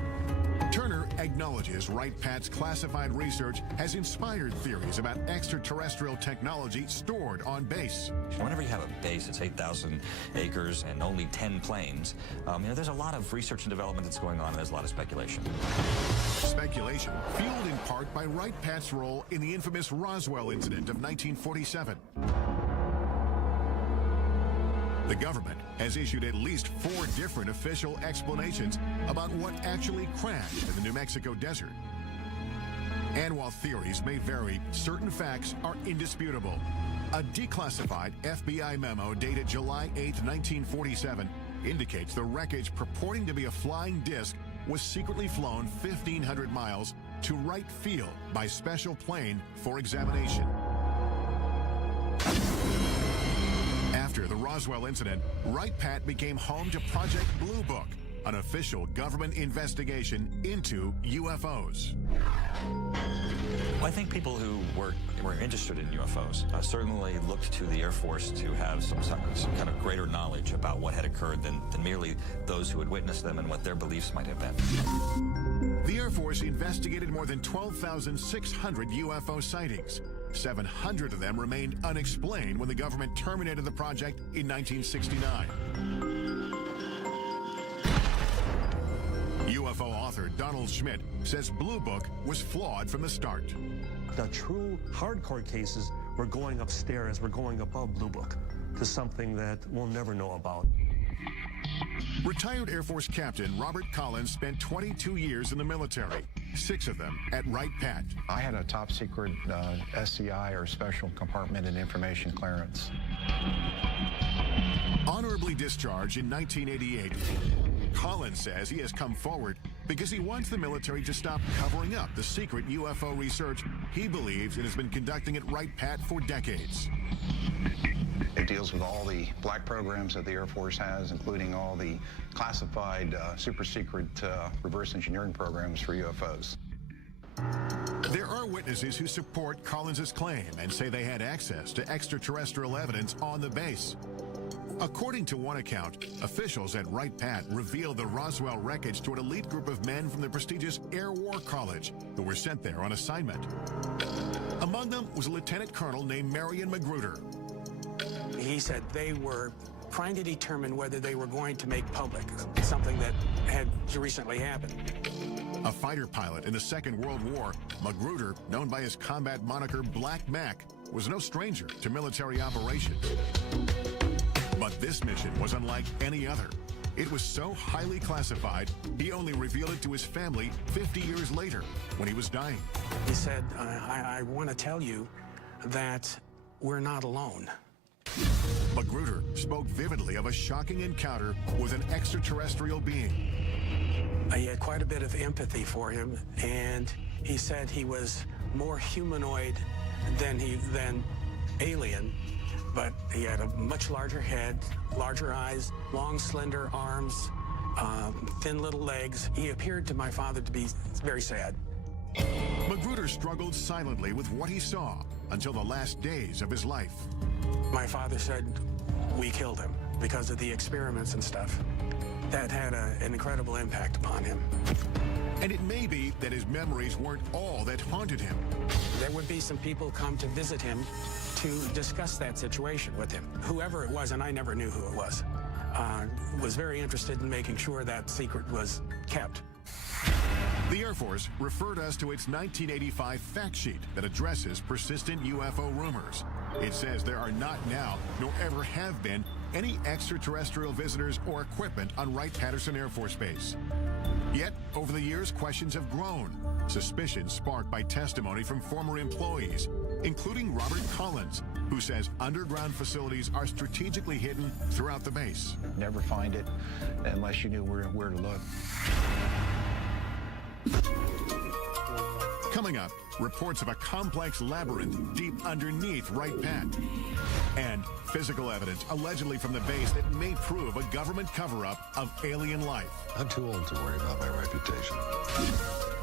Turner acknowledges Wright-Pat's classified research has inspired theories about extraterrestrial technology stored on base. Whenever you have a base, it's 8,000 acres and only 10 planes. There's a lot of research and development that's going on, and there's a lot of speculation. Speculation fueled in part by Wright-Pat's role in the infamous Roswell incident of 1947. The government has issued at least 4 different official explanations about what actually crashed in the New Mexico desert. And while theories may vary, certain facts are indisputable. A declassified FBI memo dated July 8, 1947 indicates the wreckage purporting to be a flying disc was secretly flown 1,500 miles to Wright Field by special plane for examination. After the Roswell incident, Wright-Pat became home to Project Blue Book, an official government investigation into UFOs. I think people who were interested in UFOs certainly looked to the Air Force to have some kind of greater knowledge about what had occurred than merely those who had witnessed them and what their beliefs might have been. The Air Force investigated more than 12,600 UFO sightings. 700 of them remained unexplained when the government terminated the project in 1969. UFO author Donald Schmidt says Blue Book was flawed from the start. The true hardcore cases were going upstairs, we're going above Blue Book to something that we'll never know about. Retired Air Force Captain Robert Collins spent 22 years in the military, 6 of them at Wright-Pat. I had a top secret SCI, or Special Compartmented Information clearance. Honorably discharged in 1988, Collins says he has come forward because he wants the military to stop covering up the secret UFO research he believes it has been conducting at Wright-Pat for decades. It deals with all the black programs that the Air Force has, including all the classified, super secret reverse engineering programs for UFOs. There are witnesses who support Collins' claim and say they had access to extraterrestrial evidence on the base. According to one account, officials at Wright-Pat revealed the Roswell wreckage to an elite group of men from the prestigious Air War College who were sent there on assignment. Among them was a lieutenant colonel named Marion Magruder. He said they were trying to determine whether they were going to make public something that had recently happened. A fighter pilot in the Second World War, Magruder, known by his combat moniker Black Mac, was no stranger to military operations. But this mission was unlike any other. It was so highly classified, he only revealed it to his family 50 years later when he was dying. He said, I want to tell you that we're not alone. Magruder spoke vividly of a shocking encounter with an extraterrestrial being. I had quite a bit of empathy for him, and he said he was more humanoid than alien, but he had a much larger head, larger eyes, long, slender arms, thin little legs. He appeared to my father to be very sad. Magruder struggled silently with what he saw until the last days of his life. My father said we killed him because of the experiments and stuff. That had an incredible impact upon him. And it may be that his memories weren't all that haunted him. There would be some people come to visit him to discuss that situation with him. Whoever it was, and I never knew who it was very interested in making sure that secret was kept. The Air Force referred us to its 1985 fact sheet that addresses persistent UFO rumors. It says there are not now, nor ever have been, any extraterrestrial visitors or equipment on Wright-Patterson Air Force Base. Yet, over the years, questions have grown. Suspicions sparked by testimony from former employees, including Robert Collins, who says underground facilities are strategically hidden throughout the base. Never find it unless you knew where to look. Coming up, reports of a complex labyrinth deep underneath Wright-Pat. And physical evidence allegedly from the base that may prove a government cover-up of alien life. I'm too old to worry about my reputation.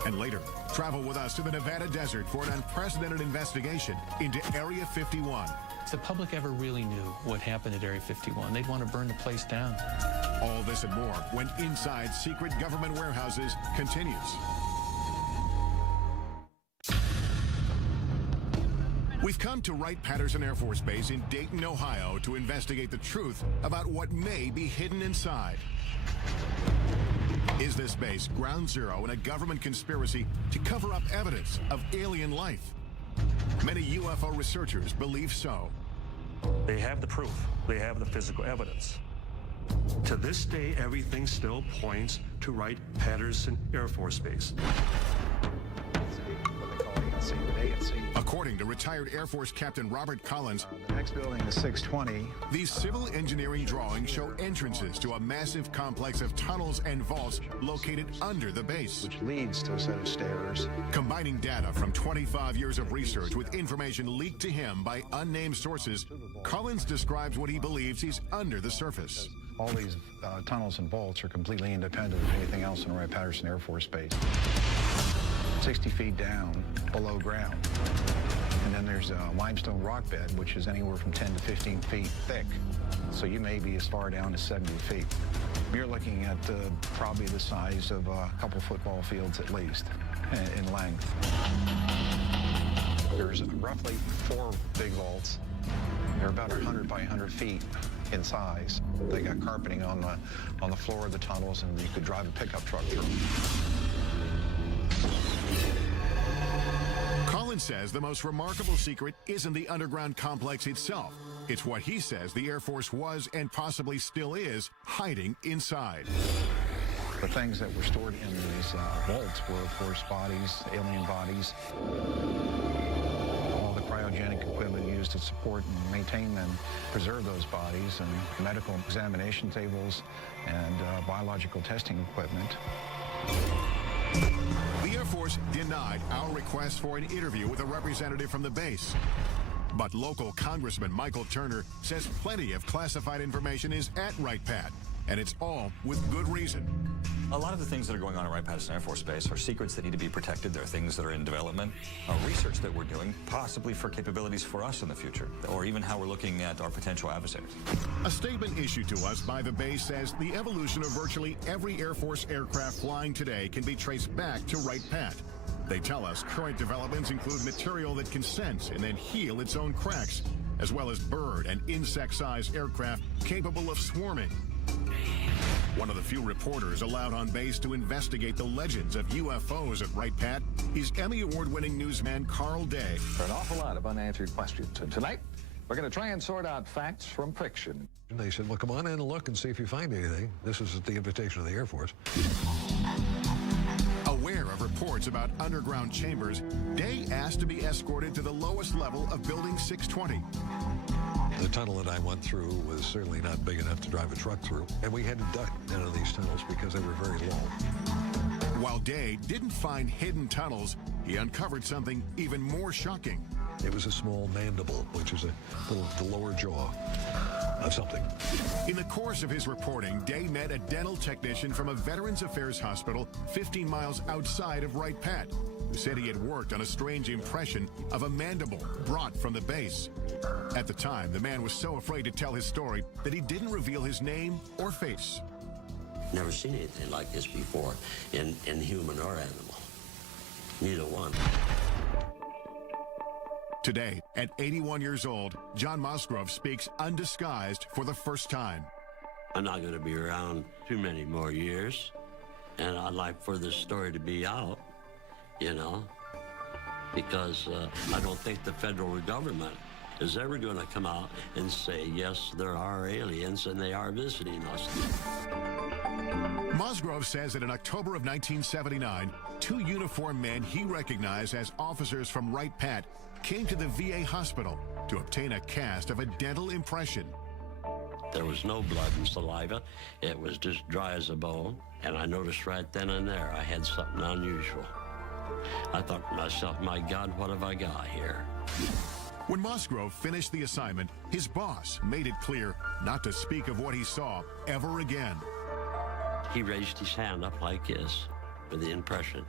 And later, travel with us to the Nevada desert for an unprecedented investigation into Area 51. If the public ever really knew what happened at Area 51, they'd want to burn the place down. All this and more when Inside Secret Government Warehouses continues. We've come to Wright-Patterson Air Force Base in Dayton, Ohio to investigate the truth about what may be hidden inside. Is this base ground zero in a government conspiracy to cover up evidence of alien life? Many UFO researchers believe so. They have the proof. They have the physical evidence. To this day, everything still points to Wright-Patterson Air Force Base. According to retired Air Force Captain Robert Collins, the next building is 620. These civil engineering drawings show entrances to a massive complex of tunnels and vaults located under the base, which leads to a set of stairs. Combining data from 25 years of research with information leaked to him by unnamed sources, Collins describes what he believes he's under the surface. All these tunnels and vaults are completely independent of anything else in Wright-Patterson Air Force Base. 60 feet down below ground. And then there's a limestone rock bed, which is anywhere from 10 to 15 feet thick. So you may be as far down as 70 feet. You're looking at probably the size of a couple football fields at least in length. There's roughly 4 big vaults. They're about 100 by 100 feet in size. They got carpeting on the floor of the tunnels, and you could drive a pickup truck through. Collins says the most remarkable secret isn't the underground complex itself. It's what he says the Air Force was and possibly still is hiding inside. The things that were stored in these vaults were, of course, bodies, alien bodies, all the cryogenic equipment used to support and maintain and preserve those bodies, and medical examination tables and biological testing equipment. The Air Force denied our request for an interview with a representative from the base. But local Congressman Michael Turner says plenty of classified information is at Wright-Pat, and it's all with good reason. A lot of the things that are going on at Wright-Patterson Air Force Base are secrets that need to be protected. There are things that are in development, research that we're doing, possibly for capabilities for us in the future, or even how we're looking at our potential adversaries. A statement issued to us by the base says the evolution of virtually every Air Force aircraft flying today can be traced back to Wright-Pat. They tell us current developments include material that can sense and then heal its own cracks, as well as bird and insect-sized aircraft capable of swarming. One of the few reporters allowed on base to investigate the legends of UFOs at Wright Pat is Emmy Award-winning newsman Carl Day. There are an awful lot of unanswered questions, and tonight we're going to try and sort out facts from fiction. And they said, well, come on in and look and see if you find anything. This is at the invitation of the Air Force. Aware of reports about underground chambers, Day asked to be escorted to the lowest level of Building 620. The tunnel that I went through was certainly not big enough to drive a truck through, and we had to duck into these tunnels because they were very low. While Day didn't find hidden tunnels, he uncovered something even more shocking. It was a small mandible, which is the lower jaw of something. In the course of his reporting, Day met a dental technician from a Veterans Affairs hospital 15 miles outside of Wright Pat, who said he had worked on a strange impression of a mandible brought from the base. At the time, the man was so afraid to tell his story that he didn't reveal his name or face. Never seen anything like this before in human or animal. Neither one. Today, at 81 years old, John Musgrove speaks undisguised for the first time. I'm not going to be around too many more years, and I'd like for this story to be out, you know, because I don't think the federal government is ever going to come out and say, yes, there are aliens and they are visiting us. Musgrove says that in October of 1979, two uniformed men he recognized as officers from Wright Pat came to the VA hospital to obtain a cast of a dental impression. There was no blood and saliva. It was just dry as a bone. And I noticed right then and there I had something unusual. I thought to myself, my God, what have I got here? When Musgrove finished the assignment, his boss made it clear not to speak of what he saw ever again. He raised his hand up like this with the impression,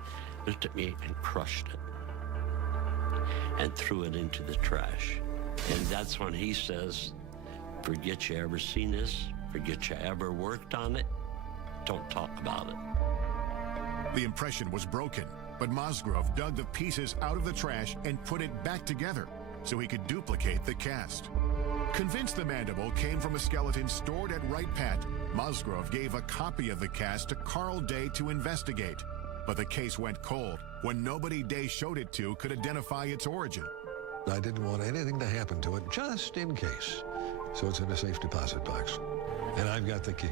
looked at me and crushed it and threw it into the trash. And that's when he says, forget you ever seen this, forget you ever worked on it, don't talk about it. The impression was broken, but Musgrove dug the pieces out of the trash and put it back together so he could duplicate the cast. Convinced the mandible came from a skeleton stored at Wright Pat, Musgrove gave a copy of the cast to Carl Day to investigate. But the case went cold when nobody Day showed it to could identify its origin. I didn't want anything to happen to it, just in case. So it's in a safe deposit box. And I've got the key.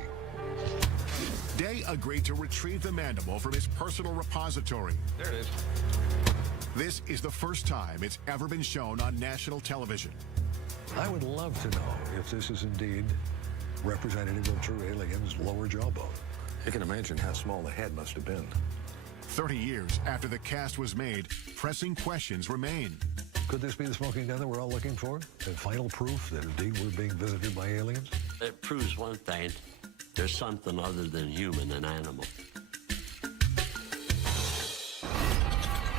Day agreed to retrieve the mandible from his personal repository. There it is. This is the first time it's ever been shown on national television. I would love to know if this is indeed representative of true aliens' lower jawbone. You can imagine how small the head must have been. 30 years after the cast was made, pressing questions remain. Could this be the smoking gun that we're all looking for? The final proof that indeed we're being visited by aliens? It proves one thing, there's something other than human and animal.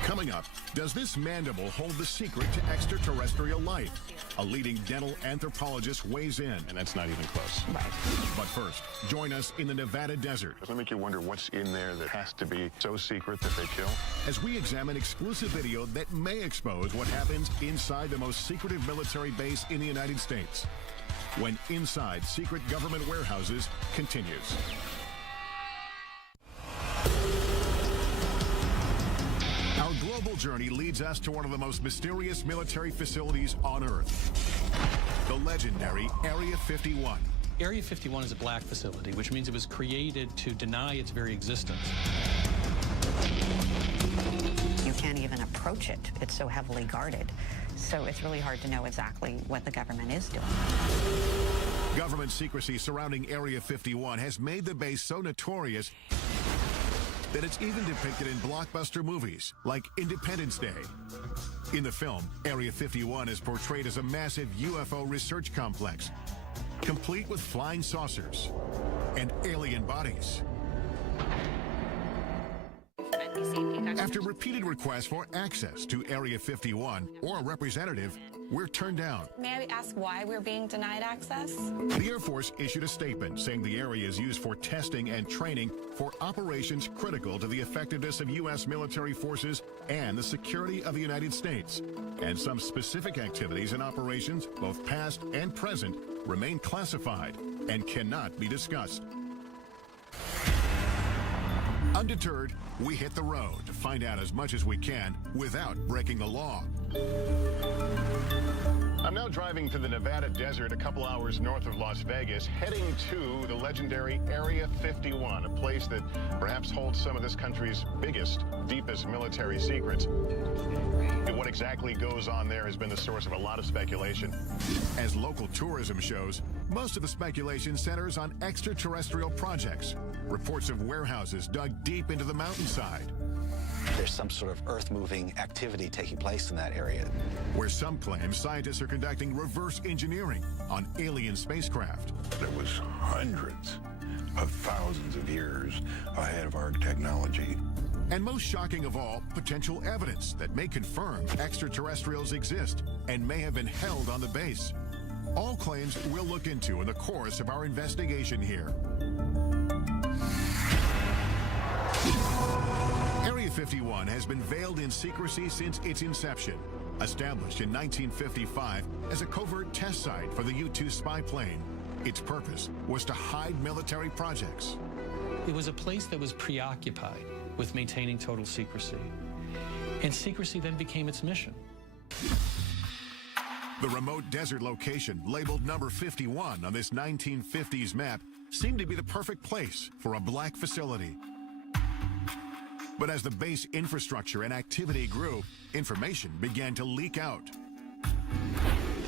Coming up, does this mandible hold the secret to extraterrestrial life? A leading dental anthropologist weighs in. And that's not even close. Right. But first, join us in the Nevada desert. Doesn't it make you wonder what's in there that has to be so secret that they kill? As we examine exclusive video that may expose what happens inside the most secretive military base in the United States. When Inside Secret Government Warehouses continues. Our global journey leads us to one of the most mysterious military facilities on Earth. The legendary Area 51. Area 51 is a black facility, which means it was created to deny its very existence. You can't even approach it. It's so heavily guarded. So it's really hard to know exactly what the government is doing. Government secrecy surrounding Area 51 has made the base so notorious that it's even depicted in blockbuster movies like Independence Day. In the film, Area 51 is portrayed as a massive UFO research complex, complete with flying saucers and alien bodies. After repeated requests for access to Area 51 or a representative, were turned down. May I ask why we're being denied access? The Air Force issued a statement saying the area is used for testing and training for operations critical to the effectiveness of U.S. military forces and the security of the United States. And some specific activities and operations, both past and present, remain classified and cannot be discussed. Undeterred, we hit the road to find out as much as we can without breaking the law. I'm now driving through the Nevada desert a couple hours north of Las Vegas, heading to the legendary Area 51, a place that perhaps holds some of this country's biggest, deepest military secrets. And what exactly goes on there has been the source of a lot of speculation. As local tourism shows, most of the speculation centers on extraterrestrial projects, reports of warehouses dug deep into the mountainside. There's some sort of earth-moving activity taking place in that area. Where some claim scientists are conducting reverse engineering on alien spacecraft. It was hundreds of thousands of years ahead of our technology. And most shocking of all, potential evidence that may confirm extraterrestrials exist and may have been held on the base. All claims we'll look into in the course of our investigation here. Area 51 has been veiled in secrecy since its inception. Established in 1955 as a covert test site for the U-2 spy plane, its purpose was to hide military projects. It was a place that was preoccupied with maintaining total secrecy. And secrecy then became its mission. The remote desert location, labeled number 51 on this 1950s map, seemed to be the perfect place for a black facility. But as the base infrastructure and activity grew, information began to leak out.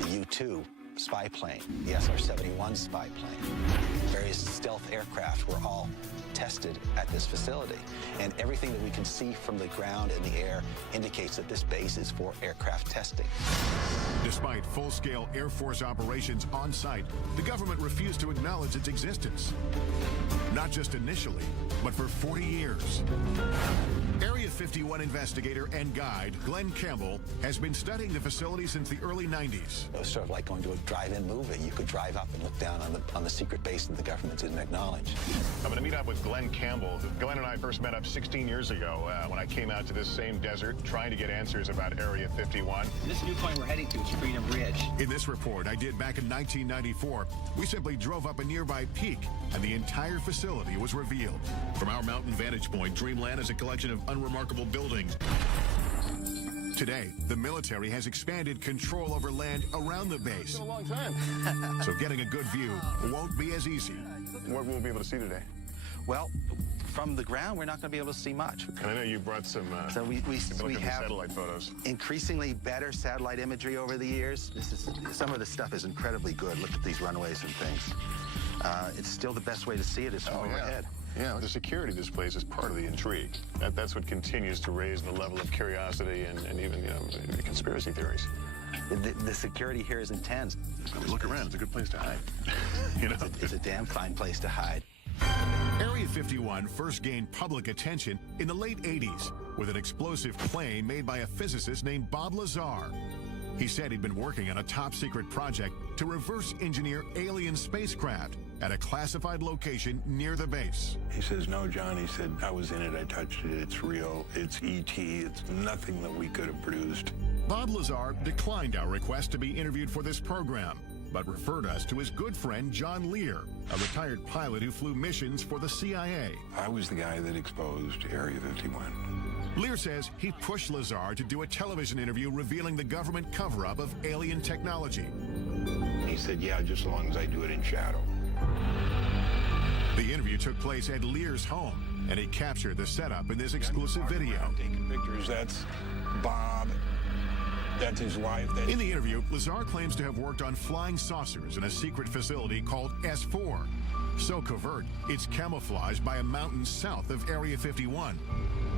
The U-2 spy plane, the SR-71 spy plane, various stealth aircraft were all tested at this facility. And everything that we can see from the ground and the air indicates that this base is for aircraft testing. Despite full-scale Air Force operations on site, the government refused to acknowledge its existence. Not just initially, but for 40 years. Area 51 investigator and guide Glenn Campbell has been studying the facility since the early 90s. It was sort of like going to a drive-in movie. You could drive up and look down on the secret base that the government didn't acknowledge. I'm going to meet up with Glenn Campbell. Glenn and I first met up 16 years ago when I came out to this same desert trying to get answers about Area 51. This new point we're heading to is Freedom Ridge. In this report I did back in 1994, we simply drove up a nearby peak and the entire facility was revealed. From our mountain vantage point, Dreamland is a collection of unremarkable buildings. Today, the military has expanded control over land around the base. It's been a long time. So getting a good view won't be as easy. What will we be able to see today? Well, from the ground, we're not going to be able to see much. And I know you brought some so we have satellite photos. Increasingly better satellite imagery over the years. Some of the stuff is incredibly good. Look at these runways and things. It's still the best way to see it is from overhead. Yeah, the security of this place is part of the intrigue. That's what continues to raise the level of curiosity and even, conspiracy theories. The security here is intense. Look around. It's a good place to hide. It's a damn fine place to hide. Area 51 first gained public attention in the late 80s with an explosive claim made by a physicist named Bob Lazar. He said he'd been working on a top-secret project to reverse engineer alien spacecraft at a classified location near the base. He says, no, John, he said, I was in it, I touched it, it's real, it's ET, it's nothing that we could have produced. Bob Lazar declined our request to be interviewed for this program, but referred us to his good friend John Lear, a retired pilot who flew missions for the CIA. I was the guy that exposed Area 51. Lear says he pushed Lazar to do a television interview revealing the government cover-up of alien technology. He said, yeah, just as long as I do it in shadow. The interview took place at Lear's home, and he captured the setup in this exclusive video. Taking pictures, that's Bob. That's his wife. In the interview, Lazar claims to have worked on flying saucers in a secret facility called S4. So covert, it's camouflaged by a mountain south of Area 51.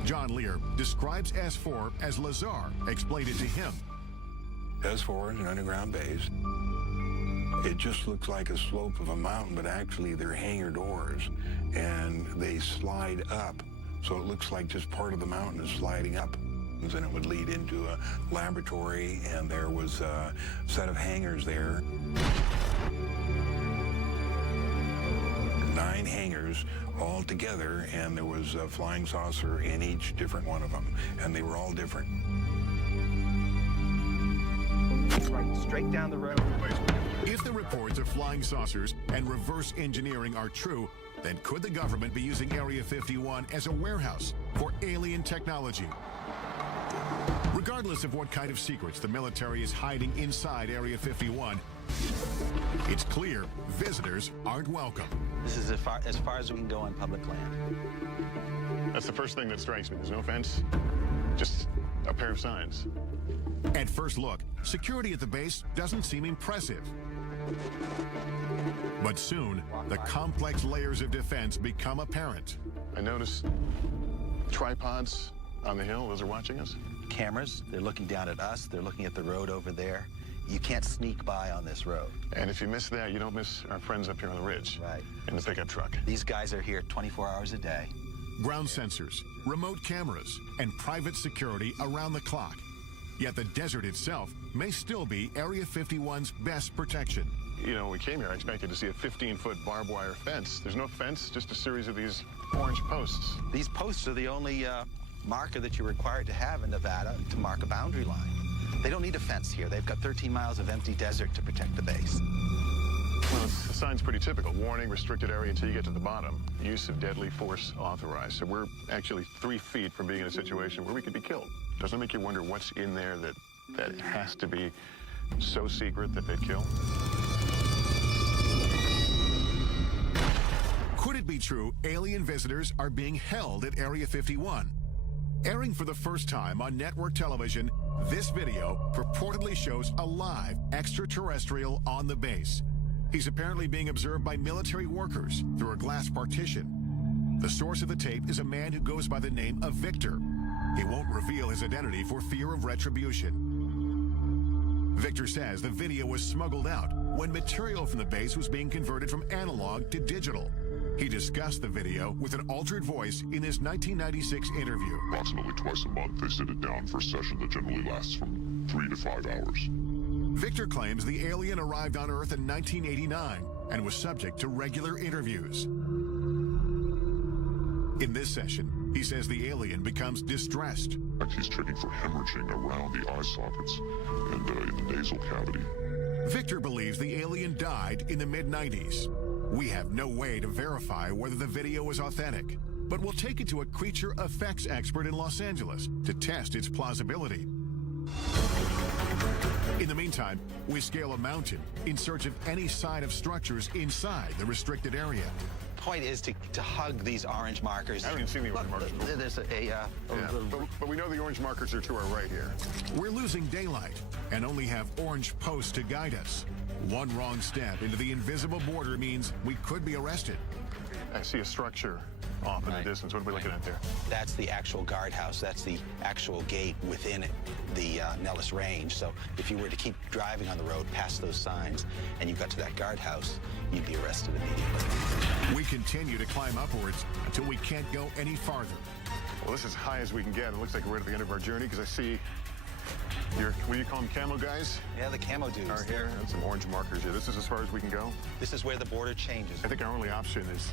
John Lear describes S4 as Lazar explained it to him. S4 is an underground base. It just looks like a slope of a mountain, but actually they're hangar doors, and they slide up. So it looks like just part of the mountain is sliding up. And it would lead into a laboratory, and there was a set of hangars there. 9 hangars all together, and there was a flying saucer in each different one of them, and they were all different. Right, straight down the road. If the reports of flying saucers and reverse engineering are true, then could the government be using Area 51 as a warehouse for alien technology? Regardless of what kind of secrets the military is hiding inside Area 51, it's clear visitors aren't welcome. This is as far as we can go on public land. That's the first thing that strikes me. There's no fence, just a pair of signs. At first look, security at the base doesn't seem impressive. But soon, the complex layers of defense become apparent. I noticed tripods on the hill. Those are watching us. Cameras, they're looking down at us. They're looking at the road over there. You can't sneak by on this road. And if you miss that, you don't miss our friends up here on the ridge. Right. In the pickup truck. These guys are here 24 hours a day. Ground sensors, remote cameras, and private security around the clock. Yet the desert itself may still be Area 51's best protection. You know, when we came here, I expected to see a 15-foot barbed wire fence. There's no fence, just a series of these orange posts. These posts are the only marker that you're required to have in Nevada to mark a boundary line. They don't need a fence here. They've got 13 miles of empty desert to protect the base. Well, the sign's pretty typical. Warning, restricted area until you get to the bottom. Use of deadly force authorized. So we're actually 3 feet from being in a situation where we could be killed. Doesn't it make you wonder what's in there that has to be so secret that they'd kill? Could it be true alien visitors are being held at Area 51? Airing for the first time on network television, this video purportedly shows a live extraterrestrial on the base. He's apparently being observed by military workers through a glass partition. The source of the tape is a man who goes by the name of Victor. He won't reveal his identity for fear of retribution. Victor says the video was smuggled out when material from the base was being converted from analog to digital. He discussed the video with an altered voice in his 1996 interview. Approximately twice a month, they sit it down for a session that generally lasts from 3 to 5 hours. Victor claims the alien arrived on Earth in 1989 and was subject to regular interviews. In this session, he says the alien becomes distressed. He's checking for hemorrhaging around the eye sockets and in the nasal cavity. Victor believes the alien died in the mid-90s. We have no way to verify whether the video is authentic, but we'll take it to a creature effects expert in Los Angeles to test its plausibility. In the meantime, we scale a mountain in search of any sign of structures inside the restricted area. The point is to hug these orange markers. I haven't even seen the orange markers. There's but we know the orange markers are to our right here. We're losing daylight and only have orange posts to guide us. One wrong step into the invisible border means we could be arrested. I see a structure off in the distance. What are we looking at there? That's the actual guardhouse. That's the actual gate within the Nellis Range. So if you were to keep driving on the road past those signs and you got to that guardhouse, you'd be arrested immediately. We continue to climb upwards until we can't go any farther. Well, this is as high as we can get. It looks like we're at the end of our journey because I see what do you call them, camo guys? Yeah, the camo dudes. Are here. And some orange markers here. This is as far as we can go. This is where the border changes. I think our only option is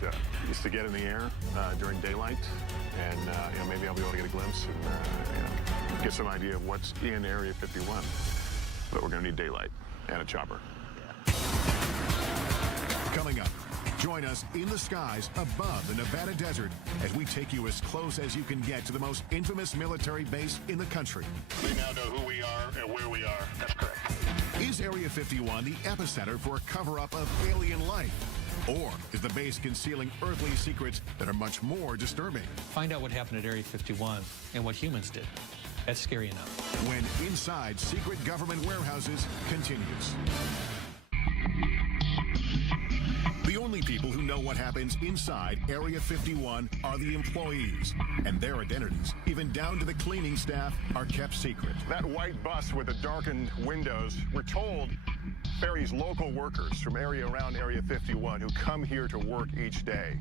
to get in the air during daylight, and maybe I'll be able to get a glimpse and get some idea of what's in Area 51. But we're going to need daylight and a chopper. Yeah. Coming up, join us in the skies above the Nevada desert as we take you as close as you can get to the most infamous military base in the country. They now know who we are and where we are. That's correct. Is Area 51 the epicenter for a cover-up of alien life? Or is the base concealing earthly secrets that are much more disturbing? Find out what happened at Area 51 and what humans did. That's scary enough. When Inside Secret Government Warehouses continues. The only people who know what happens inside Area 51 are the employees, and their identities, even down to the cleaning staff, are kept secret. That white bus with the darkened windows, we're told, ferries local workers from around Area 51 who come here to work each day.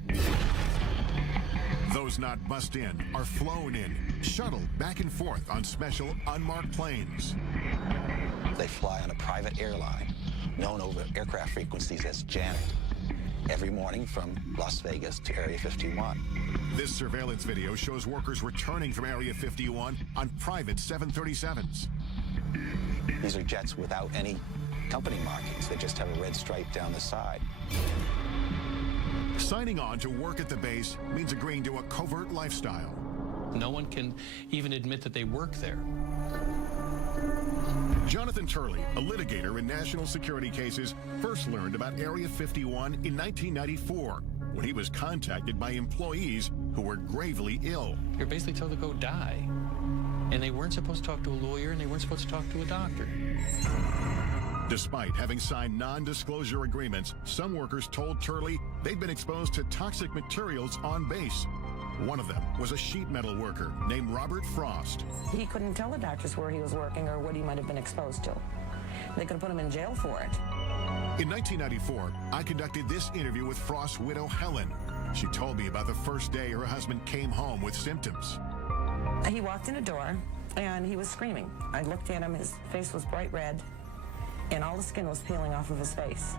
Those not bussed in are flown in, shuttled back and forth on special unmarked planes. They fly on a private airline known over aircraft frequencies as Janet every morning from Las Vegas to Area 51. This surveillance video shows workers returning from Area 51 on private 737s. These are jets without any company markings. They just have a red stripe down the side. Signing on to work at the base means agreeing to a covert lifestyle. No one can even admit that they work there. Jonathan Turley, a litigator in national security cases, first learned about Area 51 in 1994 when he was contacted by employees who were gravely ill. You're basically told to go die. And they weren't supposed to talk to a lawyer, and they weren't supposed to talk to a doctor. Despite having signed non-disclosure agreements, some workers told Turley they'd been exposed to toxic materials on base. One of them was a sheet metal worker named Robert Frost. He couldn't tell the doctors where he was working or what he might have been exposed to. They could have put him in jail for it. In 1994, I conducted this interview with Frost's widow, Helen. She told me about the first day her husband came home with symptoms. He walked in a door, and he was screaming. I looked at him. His face was bright red, and all the skin was peeling off of his face.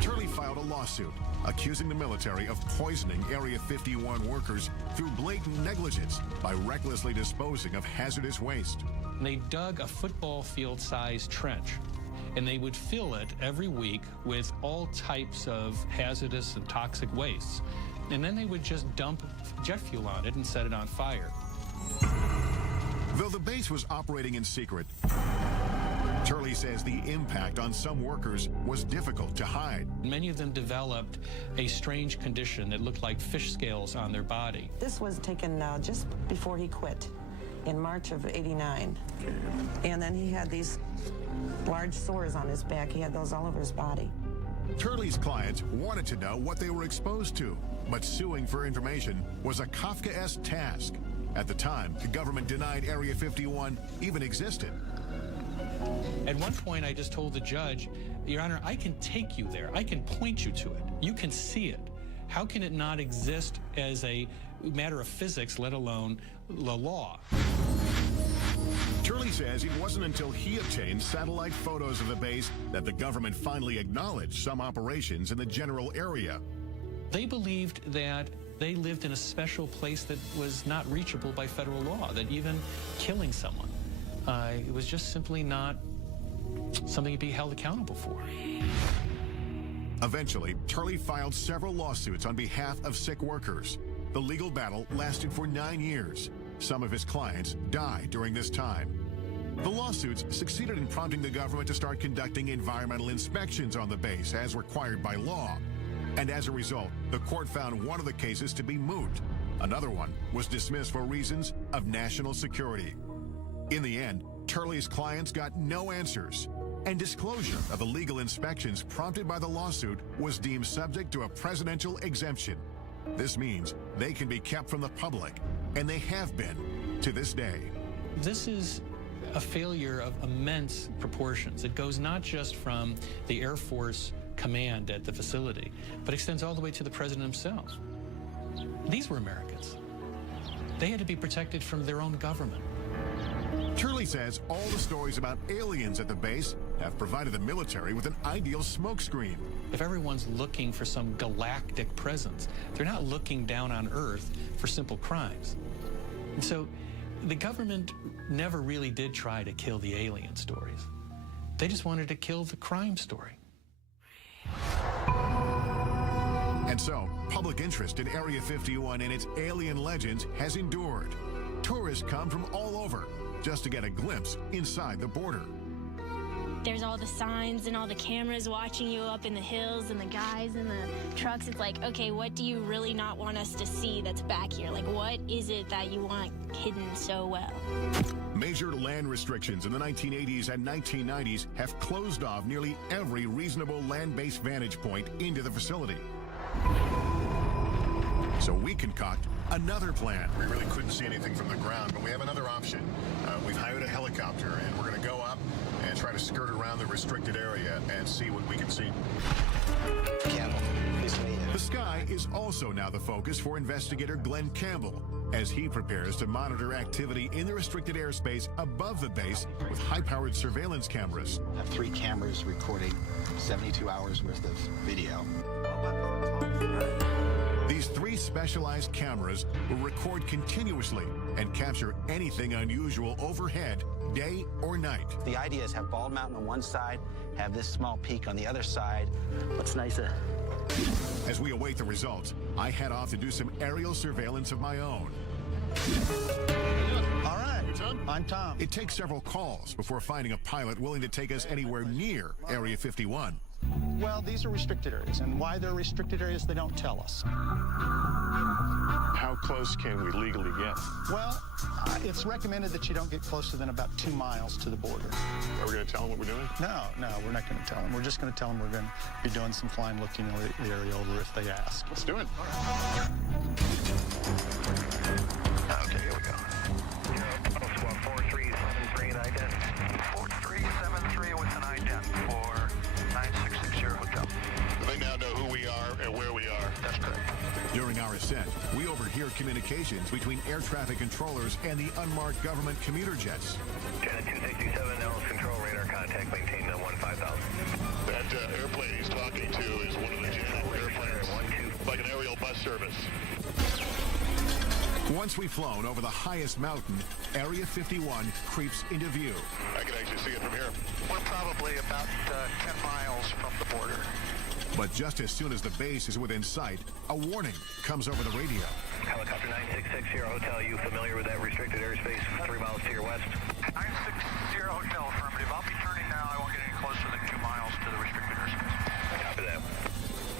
Turley filed a lawsuit accusing the military of poisoning Area 51 workers through blatant negligence by recklessly disposing of hazardous waste. They dug a football field-sized trench, and they would fill it every week with all types of hazardous and toxic wastes. And then they would just dump jet fuel on it and set it on fire. Though the base was operating in secret, Turley says the impact on some workers was difficult to hide. Many of them developed a strange condition that looked like fish scales on their body. This was taken just before he quit in March of '89. And then he had these large sores on his back. He had those all over his body. Turley's clients wanted to know what they were exposed to, but suing for information was a Kafkaesque task. At the time, the government denied Area 51 even existed. At one point, I just told the judge, Your Honor, I can take you there. I can point you to it. You can see it. How can it not exist as a matter of physics, let alone the law? Turley says it wasn't until he obtained satellite photos of the base that the government finally acknowledged some operations in the general area. They believed that they lived in a special place that was not reachable by federal law, that even killing someone, it was just simply not something to be held accountable for. Eventually, Turley filed several lawsuits on behalf of sick workers. The legal battle lasted for 9 years. Some of his clients died during this time. The lawsuits succeeded in prompting the government to start conducting environmental inspections on the base as required by law. And as a result, the court found one of the cases to be moot. Another one was dismissed for reasons of national security. In the end, Turley's clients got no answers, and disclosure of the legal inspections prompted by the lawsuit was deemed subject to a presidential exemption. This means they can be kept from the public, and they have been to this day. This is a failure of immense proportions. It goes not just from the Air Force command at the facility, but extends all the way to the president himself. These were Americans. They had to be protected from their own government. Turley says all the stories about aliens at the base have provided the military with an ideal smokescreen. If everyone's looking for some galactic presence, they're not looking down on Earth for simple crimes. And so the government never really did try to kill the alien stories. They just wanted to kill the crime story. And so, public interest in Area 51 and its alien legends has endured. Tourists come from all over just to get a glimpse inside the border. There's all the signs and all the cameras watching you up in the hills and the guys in the trucks. It's like, okay, what do you really not want us to see that's back here? Like, what is it that you want hidden so well? Major land restrictions in the 1980s and 1990s have closed off nearly every reasonable land-based vantage point into the facility. So we concoct Another plan. We really couldn't see anything from the ground, but we have another option. We've hired a helicopter, and we're going to go up and try to skirt around the restricted area and see what we can see. Campbell, please meet you. The sky is also now the focus for investigator Glenn Campbell as he prepares to monitor activity in the restricted airspace above the base with high-powered surveillance cameras. I have 3 cameras recording 72 hours worth of video. These 3 specialized cameras will record continuously and capture anything unusual overhead, day or night. The idea is have Bald Mountain on one side, have this small peak on the other side. What's nicer? As we await the results, I head off to do some aerial surveillance of my own. All right, I'm Tom. It takes several calls before finding a pilot willing to take us anywhere near Area 51. Well, these are restricted areas, and why they're restricted areas, they don't tell us. How close can we legally get? Well, it's recommended that you don't get closer than about 2 miles to the border. Are we going to tell them what we're doing? No, we're not going to tell them. We're just going to tell them we're going to be doing some flying, looking the area over if they ask. Let's do it. Okay, here we go. Squad 4373 and ident. 4373 with an ident for 9660 Hotel. They now know who we are and where we are. That's correct. During our ascent, we overhear communications between air traffic controllers and the unmarked government commuter jets. Janet 267, Ellis control radar contact, maintain 15,000. That airplane he's talking to is one of the Janet airplanes, like an aerial bus service. Once we've flown over the highest mountain, Area 51 creeps into view. I can actually see it from here. We're probably about 10 miles from the border. But just as soon as the base is within sight, a warning comes over the radio. Helicopter 9660 Hotel, you familiar with that restricted airspace 3 miles to your west? 960 Hotel, affirmative. I'll be turning now. I won't get any closer than 2 miles to the restricted airspace. Copy that.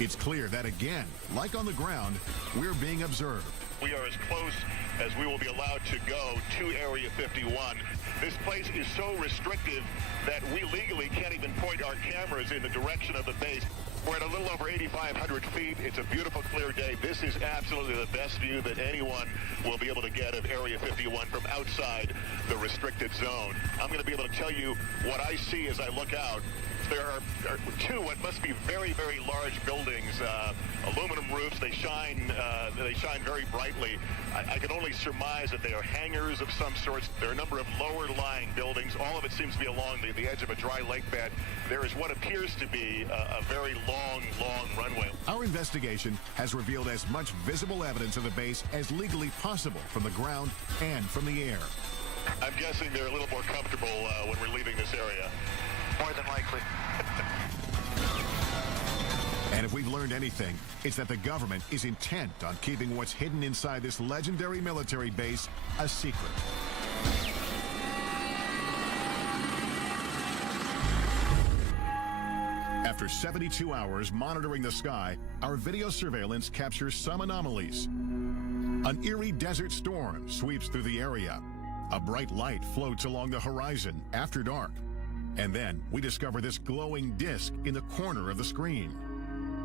It's clear that again, like on the ground, we're being observed. We are as close as we will be allowed to go to Area 51. This place is so restrictive that we legally can't even point our cameras in the direction of the base. We're at a little over 8,500 feet. It's a beautiful, clear day. This is absolutely the best view that anyone will be able to get of Area 51 from outside the restricted zone. I'm going to be able to tell you what I see as I look out. There are 2 what must be very, very large buildings, aluminum roofs. They shine very brightly. I can only surmise that they are hangars of some sorts. There are a number of lower-lying buildings. All of it seems to be along the edge of a dry lake bed. There is what appears to be a very long runway. Our investigation has revealed as much visible evidence of the base as legally possible from the ground and from the air. I'm guessing they're a little more comfortable when we're leaving this area. More than likely. And if we've learned anything, it's that the government is intent on keeping what's hidden inside this legendary military base a secret. After 72 hours monitoring the sky, our video surveillance captures some anomalies. An eerie desert storm sweeps through the area. A bright light floats along the horizon after dark. And then we discover this glowing disc in the corner of the screen.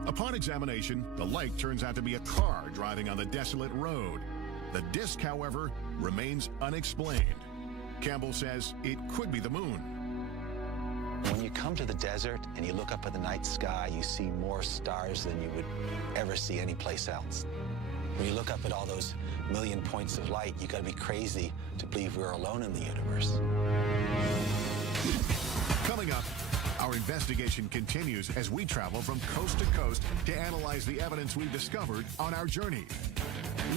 Upon examination, the light turns out to be a car driving on the desolate road. The disc, however, remains unexplained. Campbell says it could be the moon. When you come to the desert and you look up at the night sky, you see more stars than you would ever see anyplace else. When you look up at all those million points of light, you gotta be crazy to believe we're alone in the universe. Coming up, our investigation continues as we travel from coast to coast to analyze the evidence we've discovered on our journey.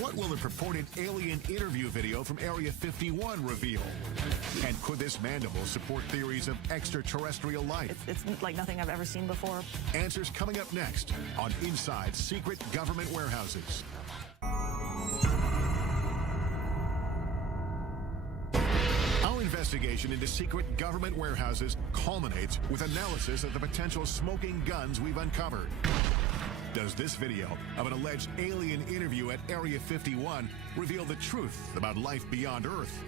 What will the purported alien interview video from Area 51 reveal? And could this mandible support theories of extraterrestrial life? It's like nothing I've ever seen before. Answers coming up next on Inside Secret Government Warehouses. Our investigation into secret government warehouses culminates with analysis of the potential smoking guns we've uncovered. Does this video of an alleged alien interview at Area 51 reveal the truth about life beyond Earth?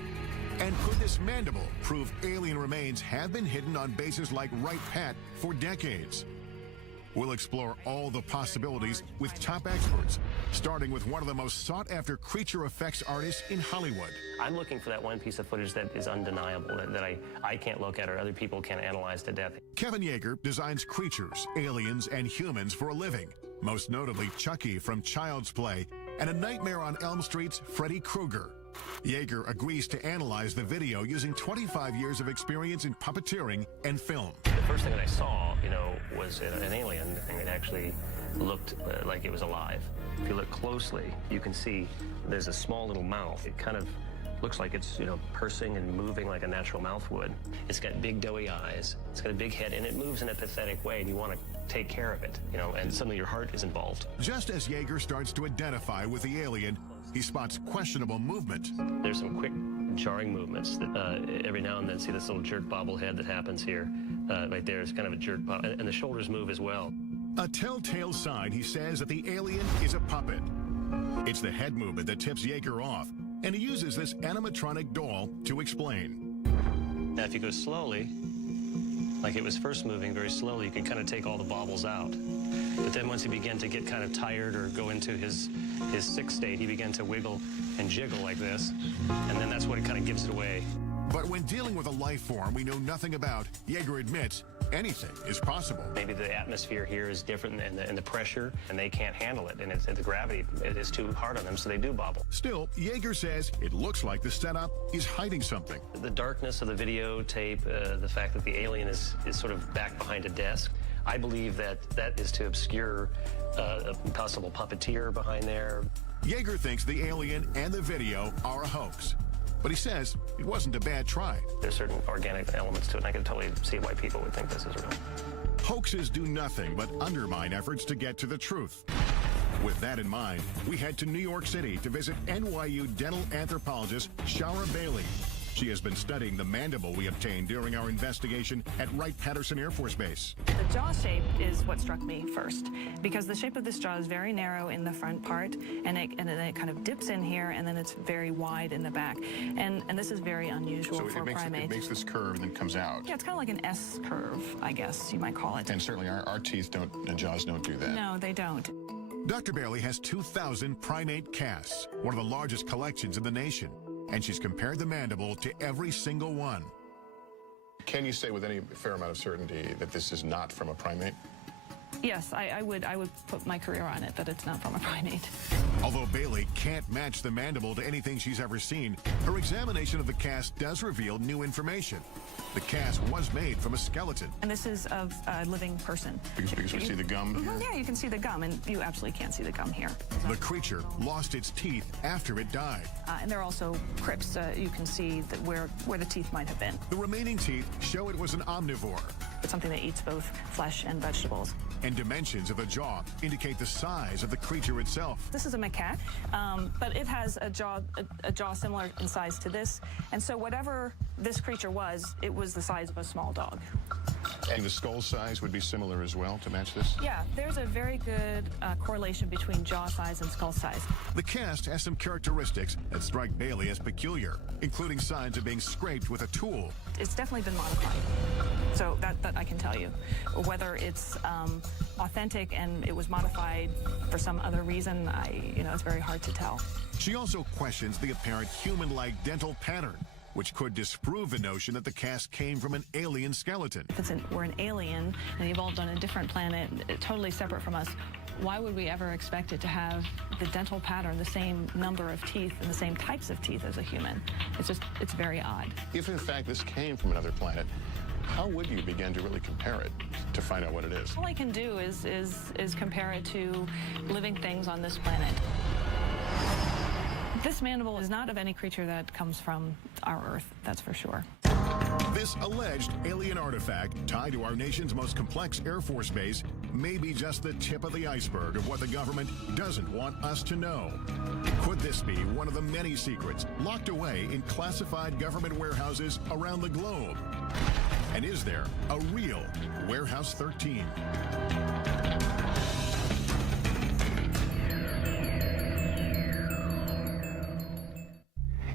And could this mandible prove alien remains have been hidden on bases like Wright Pat for decades? We'll explore all the possibilities with top experts, starting with one of the most sought-after creature effects artists in Hollywood. I'm looking for that one piece of footage that is undeniable, that I can't look at or other people can't analyze to death. Kevin Yeager designs creatures, aliens, and humans for a living, most notably Chucky from Child's Play and A Nightmare on Elm Street's Freddy Krueger. Yeager agrees to analyze the video using 25 years of experience in puppeteering and film. The first thing that I saw, was an alien, and it actually looked like it was alive. If you look closely, you can see there's a small little mouth. It kind of looks like it's, pursing and moving like a natural mouth would. It's got big doughy eyes. It's got a big head, and it moves in a pathetic way, and you want to take care of it, and suddenly your heart is involved. Just as Yeager starts to identify with the alien, he spots questionable movement. There's some quick, jarring movements that every now and then see this little jerk bobblehead that happens here. Right there is kind of a jerk bob, and the shoulders move as well. A telltale sign, he says, that the alien is a puppet. It's the head movement that tips Yeager off, and he uses this animatronic doll to explain. Now, if you go slowly, like it was first moving very slowly, you can kind of take all the bobbles out. But then once he began to get kind of tired or go into his sick state, he began to wiggle and jiggle like this, and then that's what it kind of gives it away. But when dealing with a life form we know nothing about, Yeager admits anything is possible. Maybe the atmosphere here is different and the pressure, and they can't handle it, and the gravity is too hard on them, so they do bobble. Still, Yeager says it looks like the setup is hiding something. The darkness of the videotape, the fact that the alien is sort of back behind a desk, I believe that is to obscure a possible puppeteer behind there. Yeager thinks the alien and the video are a hoax. But he says it wasn't a bad try. There's certain organic elements to it, and I can totally see why people would think this is real. Hoaxes do nothing but undermine efforts to get to the truth. With that in mind, we head to New York City to visit NYU dental anthropologist Shara Bailey. She has been studying the mandible we obtained during our investigation at Wright-Patterson Air Force Base. The jaw shape is what struck me first, because the shape of this jaw is very narrow in the front part, and then it kind of dips in here, and then it's very wide in the back. And this is very unusual for a primate. It makes this curve and then comes out. Yeah, it's kind of like an S curve, I guess you might call it. And certainly our teeth and jaws don't do that. No, they don't. Dr. Bailey has 2,000 primate casts, one of the largest collections in the nation. And she's compared the mandible to every single one. Can you say with any fair amount of certainty that this is not from a primate? Yes, I would put my career on it that it's not from a primate. Although Bailey can't match the mandible to anything she's ever seen, her examination of the cast does reveal new information. The cast was made from a skeleton. And this is of a living person. Because we see the gum here? Yeah, you can see the gum, and you absolutely can't see the gum here. The creature lost its teeth after it died. And there are also crypts. You can see that where the teeth might have been. The remaining teeth show it was an omnivore. It's something that eats both flesh and vegetables. And dimensions of the jaw indicate the size of the creature itself. This is a macaque, but it has a jaw similar in size to this. And so whatever this creature was, it was the size of a small dog. And the skull size would be similar as well to match this? Yeah, there's a very good correlation between jaw size and skull size. The cast has some characteristics that strike Bailey as peculiar, including signs of being scraped with a tool. It's definitely been modified. So that I can tell you. Whether it's authentic and it was modified for some other reason, it's very hard to tell. She also questions the apparent human-like dental pattern, which could disprove the notion that the cast came from an alien skeleton. If we're an alien and evolved on a different planet, totally separate from us, why would we ever expect it to have the dental pattern, the same number of teeth and the same types of teeth as a human? It's very odd. If in fact this came from another planet, how would you begin to really compare it to find out what it is? All I can do is compare it to living things on this planet. This mandible is not of any creature that comes from our Earth, that's for sure. This alleged alien artifact tied to our nation's most complex Air Force base may be just the tip of the iceberg of what the government doesn't want us to know. Could this be one of the many secrets locked away in classified government warehouses around the globe? And is there a real Warehouse 13?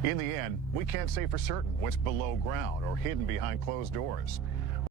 In the end, we can't say for certain what's below ground or hidden behind closed doors.